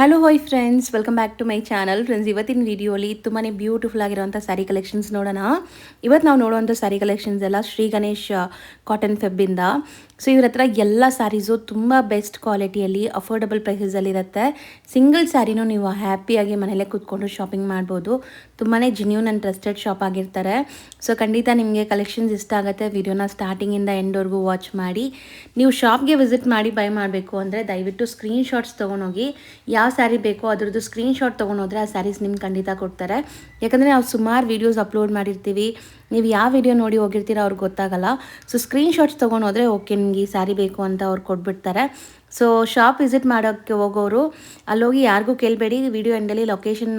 Hello hi friends, welcome back to my channel. Friends, ಇವತ್ತಿನ ವಿಡಿಯೋಲಿ ತುಂಬಾ ಬ್ಯೂಟಿಫುಲ್ ಆಗಿರುವಂಥ ಸ್ಯಾರಿ ಕಲೆಕ್ಷನ್ಸ್ ನೋಡೋಣ. ಇವತ್ತು ನಾವು ನೋಡುವಂಥ ಸ್ಯಾರಿ ಕಲೆಕ್ಷನ್ಸ್ ಎಲ್ಲ ಶ್ರೀ ಗಣೇಶ್ ಕಾಟನ್ ಫೆಬ್ಬಿಂದ. ಸೊ ಇವ್ರ ಹತ್ರ ಎಲ್ಲ ಸ್ಯಾರೀಸು ತುಂಬ ಬೆಸ್ಟ್ ಕ್ವಾಲಿಟಿಯಲ್ಲಿ ಅಫೋರ್ಡಬಲ್ ಪ್ರೈಸಸಲ್ಲಿ ಇರುತ್ತೆ. ಸಿಂಗಲ್ ಸ್ಯಾರಿನೂ ನೀವು ಹ್ಯಾಪಿಯಾಗಿ ಮನೇಲೇ ಕೂತ್ಕೊಂಡು ಶಾಪಿಂಗ್ ಮಾಡ್ಬೋದು. ತುಂಬಾ ಜೆನ್ಯೂನ್ ಆ್ಯಂಡ್ ಟ್ರಸ್ಟೆಡ್ ಶಾಪ್ ಆಗಿರ್ತಾರೆ. ಸೊ ಖಂಡಿತ ನಿಮಗೆ ಕಲೆಕ್ಷನ್ಸ್ ಇಷ್ಟ ಆಗುತ್ತೆ. ವಿಡಿಯೋನ ಸ್ಟಾರ್ಟಿಂಗಿಂದ ಎಂಡ್ವರೆಗೂ ವಾಚ್ ಮಾಡಿ. ನೀವು ಶಾಪ್ಗೆ ವಿಸಿಟ್ ಮಾಡಿ ಬೈ ಮಾಡಬೇಕು ಅಂದರೆ ದಯವಿಟ್ಟು ಸ್ಕ್ರೀನ್ಶಾಟ್ಸ್ ತೊಗೊಂಡೋಗಿ ಯಾವ ಸ್ಯಾರಿ ಬೇಕೋ ಅದರದ್ದು ಸ್ಕ್ರೀನ್ಶಾಟ್ ತೊಗೊಂಡೋದ್ರೆ ಆ ಸ್ಯಾರೀಸ್ ನಿಮ್ಗೆ ಖಂಡಿತ ಕೊಡ್ತಾರೆ. ಯಾಕಂದರೆ ನಾವು ಸುಮಾರು ವೀಡಿಯೋಸ್ ಅಪ್ಲೋಡ್ ಮಾಡಿರ್ತೀವಿ. ನೀವು ಯಾವ ವಿಡಿಯೋ ನೋಡಿ ಹೋಗಿರ್ತೀರೋ ಅವ್ರಿಗೆ ಗೊತ್ತಾಗಲ್ಲ. ಸೊ ಸ್ಕ್ರೀನ್ಶಾಟ್ಸ್ ತೊಗೊಂಡೋದ್ರೆ ಓಕೆ ನಿಮ್ಗೆ ಈ ಸ್ಯಾರಿ ಬೇಕು ಅಂತ ಅವ್ರು ಕೊಟ್ಬಿಡ್ತಾರೆ. ಸೊ ಶಾಪ್ ವಿಸಿಟ್ ಮಾಡೋಕ್ಕೆ ಹೋಗೋರು ಅಲ್ಲೋಗಿ ಯಾರಿಗೂ ಕೇಳಬೇಡಿ. Video ಎಂಡಲ್ಲಿ location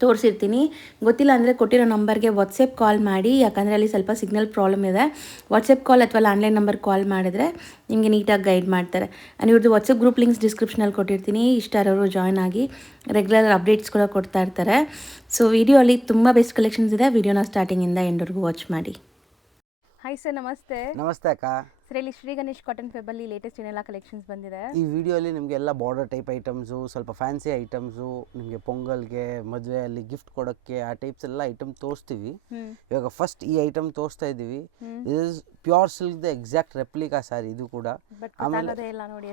ತೋರಿಸಿರ್ತೀನಿ. ಗೊತ್ತಿಲ್ಲ ಅಂದರೆ ಕೊಟ್ಟಿರೋ ನಂಬರ್ಗೆ ವಾಟ್ಸಪ್ ಕಾಲ್ ಮಾಡಿ. ಯಾಕಂದರೆ ಅಲ್ಲಿ ಸ್ವಲ್ಪ ಸಿಗ್ನಲ್ ಪ್ರಾಬ್ಲಮ್ ಇದೆ. ವಾಟ್ಸಪ್ ಕಾಲ್ ಅಥವಾ ಲ್ಯಾಂಡ್ಲೈನ್ ನಂಬರ್ ಕಾಲ್ ಮಾಡಿದ್ರೆ ನಿಮಗೆ ನೀಟಾಗಿ ಗೈಡ್ ಮಾಡ್ತಾರೆ. ಆ್ಯಂಡ್ ಇವ್ರದ್ದು ವಾಟ್ಸಪ್ ಗ್ರೂಪ್ ಲಿಂಕ್ಸ್ ಡಿಸ್ಕ್ರಿಪ್ಷನಲ್ಲಿ ಕೊಟ್ಟಿರ್ತೀನಿ. ಇಷ್ಟರವರು ಜಾಯ್ನ್ ಆಗಿ ರೆಗ್ಯುಲರ್ ಅಪ್ಡೇಟ್ಸ್ ಕೂಡ ಕೊಡ್ತಾ ಇರ್ತಾರೆ. ಸೊ ವಿಡಿಯೋ ಅಲ್ಲಿ ತುಂಬ ಬೆಸ್ಟ್ ಕಲೆಕ್ಷನ್ಸ್ ಇದೆ. ವಿಡಿಯೋನ ಸ್ಟಾರ್ಟಿಂಗಿಂದ ಎಂಡ್ವರೆಗೂ ವಾಚ್ ಮಾಡಿ. ಹಾಯ್ ಸರ್, ನಮಸ್ತೆ. ನಮಸ್ತೆ ಅಕ್ಕ. ಸರ್, ಇಲ್ಲಿ ಶ್ರೀ ಗಣೇಶ್ ಕಾಟನ್ ಫೆಬ್ಬಲ್ಲಿ ಲೇಟೆಸ್ಟ್ ಏನೆಲ್ಲ ಕಲೆಕ್ಷನ್ಸ್ ಬಂದಿದೆ? ಈ ವಿಡಿಯೋಲಿ ನಿಮಗೆ ಎಲ್ಲ ಬಾರ್ಡರ್ ಟೈಪ್ ಐಟಮ್ಸು, ಸ್ವಲ್ಪ ಫ್ಯಾನ್ಸಿ ಐಟಮ್ಸು, ನಿಮಗೆ ಪೊಂಗಲ್ಗೆ ಮದುವೆಯಲ್ಲಿ ಗಿಫ್ಟ್ ಕೊಡೋಕ್ಕೆ ಆ ಟೈಪ್ಸ್ ಎಲ್ಲ ಐಟಮ್ ತೋರಿಸ್ತೀವಿ. ಇವಾಗ ಫಸ್ಟ್ ಈ ಐಟಮ್ ತೋರಿಸ್ತಾ ಇದ್ದೀವಿ. Is pure silk the exact replica sari ಇದು ಕೂಡ. ಆಮೇಲೆ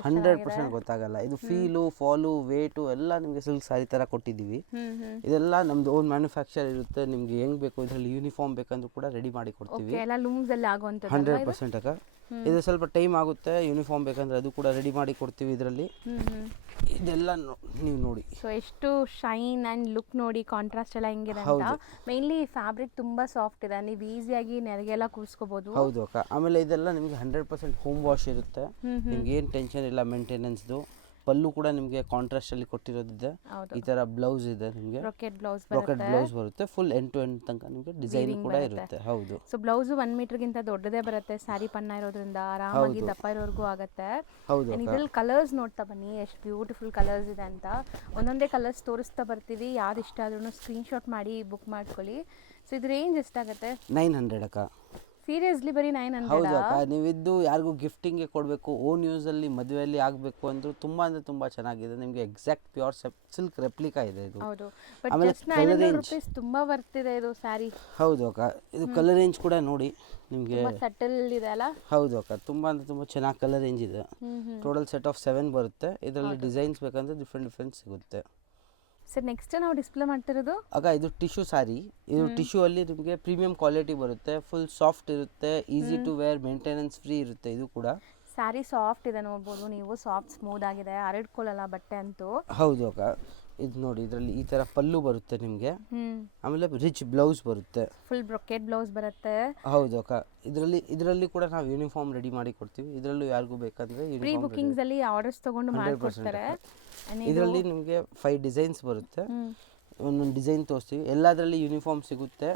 100% ಗೊತ್ತಾಗಲ್ಲ. ಇದು ಫೀಲು, ಫಾಲು, ವೇಟು ಎಲ್ಲ ನಿಮಗೆ ಸಿಲ್ಕ್ ಸ್ಯಾರಿ ಥರ ಕೊಟ್ಟಿದ್ದೀವಿ. ಇದೆಲ್ಲ ನಮ್ದು ಓನ್ ಮ್ಯಾನುಫ್ಯಾಕ್ಚರ್ ಇರುತ್ತೆ. ನಿಮಗೆ ಹೆಂಗೆ ಬೇಕು ಇದರಲ್ಲಿ ಯೂನಿಫಾರ್ಮ್ ಬೇಕಂದ್ರೂ ಕೂಡ ರೆಡಿ ಮಾಡಿ ಕೊಡ್ತೀವಿ. 100% ಅಕ್ಕ. ಇದು ಸ್ವಲ್ಪ ಟೈಮ್ ಆಗುತ್ತೆ. ಯೂನಿಫಾರ್ಮ್ ಬೇಕಂದ್ರೆ ಅದು ಕೂಡ ರೆಡಿ ಮಾಡಿ ಕೊಡ್ತೀವಿ ಇದರಲ್ಲಿ. ಇದೆಲ್ಲ ನೀವು ನೋಡಿ. ಸೊ ಎಷ್ಟು ಶೈನ್ ಆ್ಯಂಡ್ ಲುಕ್ ನೋಡಿ, ಕಾಂಟ್ರಾಸ್ಟ್ ಎಲ್ಲ ಹೆಂಗಿದೆ ಅಂತ. ಮೇನ್ಲಿ ಫ್ಯಾಬ್ರಿಕ್ ತುಂಬ ಸಾಫ್ಟ್ ಇದೆ, ನೀವು ಈಸಿಯಾಗಿ ನೆರಗೆಲ್ಲ ಕೂರಿಸ್ಕೋಬಹುದು. ಹೌದು ಅಕ್ಕ. ಆಮೇಲೆ ಇದೆಲ್ಲ ನಿಮಗೆ 100% ಹೋಮ್ ವಾಶ್ ಇರುತ್ತೆ. ನಿಮ್ಗೆ ಏನು ಟೆನ್ಷನ್ ಇಲ್ಲ ಮೇಂಟೆನೆನ್ಸ್ದು. ಪಲ್ಲು ಕೂಡ ನಿಮಗೆ ಕಾಂಟ್ರಾಸ್ಟ್ ಅಲ್ಲಿ ಕೊಟ್ಟಿರೋದಿದೆ. ಈ ತರ ಬ್ಲೌಸ್ ಇದೆ, ನಿಮಗೆ ಬ್ರೊಕೆಟ್ ಬ್ಲೌಸ್ ಬರುತ್ತೆ. ಫುಲ್ ಎಂಡ್ ಟು ಎಂಡ್ ತನಕ ನಿಮಗೆ ಡಿಸೈನ್ ಕೂಡ ಇರುತ್ತೆ. ಹೌದು. ಸೊ ಬ್ಲೌಸ್ 1 ಮೀಟರ್ಗಿಂತ ದೊಡ್ಡದೇ ಬರುತ್ತೆ. ಸ್ಯಾರಿ ಪನ್ನ ಇರೋದ್ರಿಂದ ಆರಾಮಾಗಿ ದಪ್ಪ ಇರೋರ್ಗೂ ಆಗುತ್ತೆ. ಹೌದು. ಇದ್ರಲ್ಲಿ ಕಲರ್ಸ್ ನೋಡ್ತಾ ಬನ್ನಿ, ಎಷ್ಟು ಬ್ಯೂಟಿಫುಲ್ ಕಲರ್ಸ್ ಇದೆ ಅಂತ. ಒಂದೊಂದೇ ಕಲರ್ಸ್ ತೋರಿಸ್ತಾ ಬರ್ತೀವಿ. ಯಾವ್ದು ಇಷ್ಟ ಆದ್ರೂ ಸ್ಕ್ರೀನ್ಶಾಟ್ ಮಾಡಿ ಬುಕ್ ಮಾಡ್ಕೊಳ್ಳಿ. ಸೊ ಇದು ರೇಂಜ್ ಎಷ್ಟಾಗುತ್ತೆ? 900 ಅಕ್ಕ. ಸೀರಿಯಸ್ಲಿ ಬರೀ 900? ಹೌದು ಅಕ್ಕ. ನೀವಿದ್ದು ಯಾರಿಗೂ ಗಿಫ್ಟಿಂಗ್ಗೆ ಕೊಡಬೇಕು, ಓನ್ ಯೂಸಲ್ಲಿ ಮದುವೆಯಲ್ಲಿ ಆಗಬೇಕು ಅಂದರೂ ತುಂಬ ಅಂದರೆ ತುಂಬ ಚೆನ್ನಾಗಿದೆ. ನಿಮಗೆ ಎಕ್ಸಾಕ್ಟ್ ಪ್ಯೂರ್ ಸಿಲ್ಕ್ ರೆಪ್ಲಿಕಾ ಇದೆ ಇದು. ಹೌದು. ಆಮೇಲೆ ಕಲರ್ ರೇಂಜ್ ತುಂಬಾ ಬರ್ತಿದೆ ಇದು ಸ್ಯಾರಿ. ಹೌದು ಅಕ್ಕ. ಇದು ಕಲರ್ ರೇಂಜ್ ಕೂಡ ನೋಡಿ ನಿಮಗೆ ಸಟಲ್ ಇದೆ ಅಲ್ಲ. ಹೌದು ಅಕ್ಕ. ತುಂಬ ಅಂದರೆ ತುಂಬ ಚೆನ್ನಾಗಿ ಕಲರ್ ರೇಂಜ್ ಇದೆ. ಟೋಟಲ್ ಸೆಟ್ ಆಫ್ 7 ಬರುತ್ತೆ. ಇದರಲ್ಲಿ ಡಿಸೈನ್ಸ್ ಬೇಕಂದ್ರೆ ಡಿಫ್ರೆಂಟ್ ಸಿಗುತ್ತೆ. ಸರ್, ನೆಕ್ಸ್ಟ್ ನಾವು ಡಿಸ್ಪ್ಲೇ ಮಾಡ್ತಿರೋದು ಆಗ ಇದು ಟಿಶ್ಯೂ ಸ್ಯಾರಿ. ಇದು ಟಿಶ್ಯೂ ಅಲ್ಲಿ ನಿಮಗೆ ಪ್ರೀಮಿಯಂ ಕ್ವಾಲಿಟಿ ಬರುತ್ತೆ. ಫುಲ್ ಸಾಫ್ಟ್ ಇರುತ್ತೆ, easy to wear, maintenance free ಇರುತ್ತೆ. ಇದು ಕೂಡ ಸ್ಯಾರಿ ಸಾಫ್ಟ್ ಇದೆ, ನೋಡ್ಬೋದು ನೀವು. ಸಾಫ್ಟ್ ಸ್ಮೂತ್ ಆಗಿದೆ, ಹರಡ್ಕೊಳ್ಳಲ್ಲ ಬಟ್ಟೆ ಅಂತೂ. ಹೌದು ಅಕ್ಕ. ಇದು ನೋಡಿ, ಇದರಲ್ಲಿ ಈ ತರ ಪಲ್ಲು ಬರುತ್ತೆ ನಿಮಗೆ. ಆಮೇಲೆ ರಿಚ್ ಬ್ಲೌಸ್ ಬರುತ್ತೆ. ಫುಲ್ ಬ್ರೊಕೆಟ್ ಬ್ಲೌಸ್ ಬರುತ್ತೆ. ಹೌದು ಅಕ್ಕ. ಇದರಲ್ಲಿ ಕೂಡ ನಾವು ಯೂನಿಫಾರ್ಮ್ ರೆಡಿ ಮಾಡಿ ಕೊಡ್ತೀವಿ. ಇದರಲ್ಲೂ ಯಾರಿಗೂ ಬೇಕಂದ್ರೆ ಪ್ರೀ ಬುಕಿಂಗ್ಸ್ ಅಲ್ಲಿ ಆರ್ಡರ್ಸ್ ತಗೊಂಡು ಮಾಡ್ಕೊಡ್ತಾರೆ. ಇದರಲ್ಲಿ ನಿಮಗೆ 5 ಡಿಸೈನ್ಸ್ ಬರುತ್ತೆ. ಒಂದೊಂದು ಡಿಸೈನ್ ತೋರಿಸ್ತೀವಿ. ಎಲ್ಲದರಲ್ಲಿ ಯೂನಿಫಾರ್ಮ್ ಸಿಗುತ್ತೆ.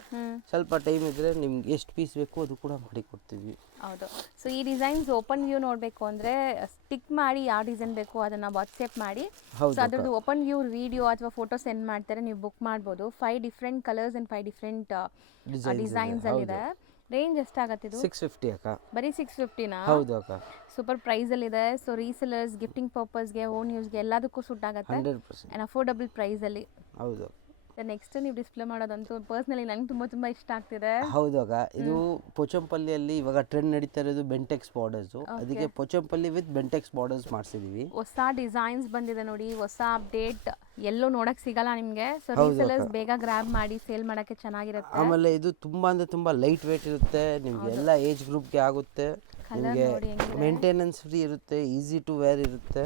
ಸ್ವಲ್ಪ ಟೈಮ್ ಇದ್ರೆ ನಿಮ್ಗೆ ಎಷ್ಟು ಪೀಸ್ ಬೇಕು ಅದು ಕೂಡ ಮಾಡಿ ಕೊಡ್ತೀವಿ. ಹೌದು. ಸೊ ಈ ಡಿಸೈನ್ಸ್ ಓಪನ್ ವ್ಯೂ ನೋಡಬೇಕು ಅಂದರೆ ಸ್ಟಿಕ್ ಮಾಡಿ ಯಾವ ಡಿಸೈನ್ ಬೇಕು ಅದನ್ನು ವಾಟ್ಸಪ್ ಮಾಡಿ. ಸೊ ಅದ್ರದ್ದು ಓಪನ್ ವ್ಯೂ ವಿಡಿಯೋ ಅಥವಾ ಫೋಟೋ ಸೆಂಡ್ ಮಾಡ್ತಾರೆ, ನೀವು ಬುಕ್ ಮಾಡ್ಬೋದು. 5 different colours and 5 different designs ಅಲ್ಲಿದೆ. ರೇಂಜ್ ಎಷ್ಟಾಗತ್ತೆ ಇದು? 650 ಅಕ್ಕ. ಬರೀ 650ನಾ? ಹೌದು ಅಕ್ಕ. ಸೂಪರ್ ಪ್ರೈಸಲ್ಲಿದೆ. ಸೊ ರೀಸೆಲರ್ಸ್, ಗಿಫ್ಟಿಂಗ್ ಪರ್ಪಸ್ಗೆ, ಓನ್ ಯೂಸ್ಗೆ ಎಲ್ಲದಕ್ಕೂ ಸೂಟ್ ಆಗುತ್ತೆ. 100% ಆ್ಯಂಡ್ ಅಫೋರ್ಡಬಲ್ ಪ್ರೈಸಲ್ಲಿ. ಹೌದು. ನೆಕ್ಸ್ಟ್ ನೀವು ಡಿಸ್ಪ್ಲೇ ಮಾಡೋದಂತೂ ಪರ್ಸ್ನಲಿ ನಂಗೆ ತುಂಬ ಇಷ್ಟ ಆಗ್ತಿದೆ. ಹೌದು ಅಕ್ಕ. ಇದು ಪೊಚಂಪಲ್ಲಿಯಲ್ಲಿ ಇವಾಗ ಟ್ರೆಂಡ್ ನಡೀತಾ ಇರೋದು ಬೆಂಟೆಕ್ಸ್ ಬಾರ್ಡರ್ಸ್. ಅದಕ್ಕೆ ಪೊಚಂಪಲ್ಲಿ ವಿತ್ ಬೆಂಟೆಕ್ಸ್ ಬಾರ್ಡರ್ಸ್ ಮಾಡಿಸಿದೀವಿ. ಹೊಸ ಡಿಸೈನ್ಸ್ ಬಂದಿದೆ ನೋಡಿ, ಹೊಸ ಅಪ್ಡೇಟ್. ಎಲ್ಲೂ ನೋಡಕ್ ಸಿಗಲ್ಲ ನಿಮಗೆ. ಸೊ ರೀಸೆಲರ್ಸ್ ಬೇಗ ಗ್ರಾಬ್ ಮಾಡಿ ಸೇಲ್ ಮಾಡಕ್ಕೆ ಚೆನ್ನಾಗಿರುತ್ತೆ. ಆಮೇಲೆ ಇದು ತುಂಬಾ ಅಂದ್ರೆ ತುಂಬಾ ಲೈಟ್ ವೇಟ್ ಇರುತ್ತೆ. ನಿಮ್ಗೆ ಎಲ್ಲ ಏಜ್ ಗ್ರೂಪ್ಗೆ ಆಗುತ್ತೆ. ನಿಮಗೆ ಮೇಂಟೆನೆನ್ಸ್ ಫ್ರೀ ಇರುತ್ತೆ, ಈಸಿ ಟು ವೇರ್ ಇರುತ್ತೆ.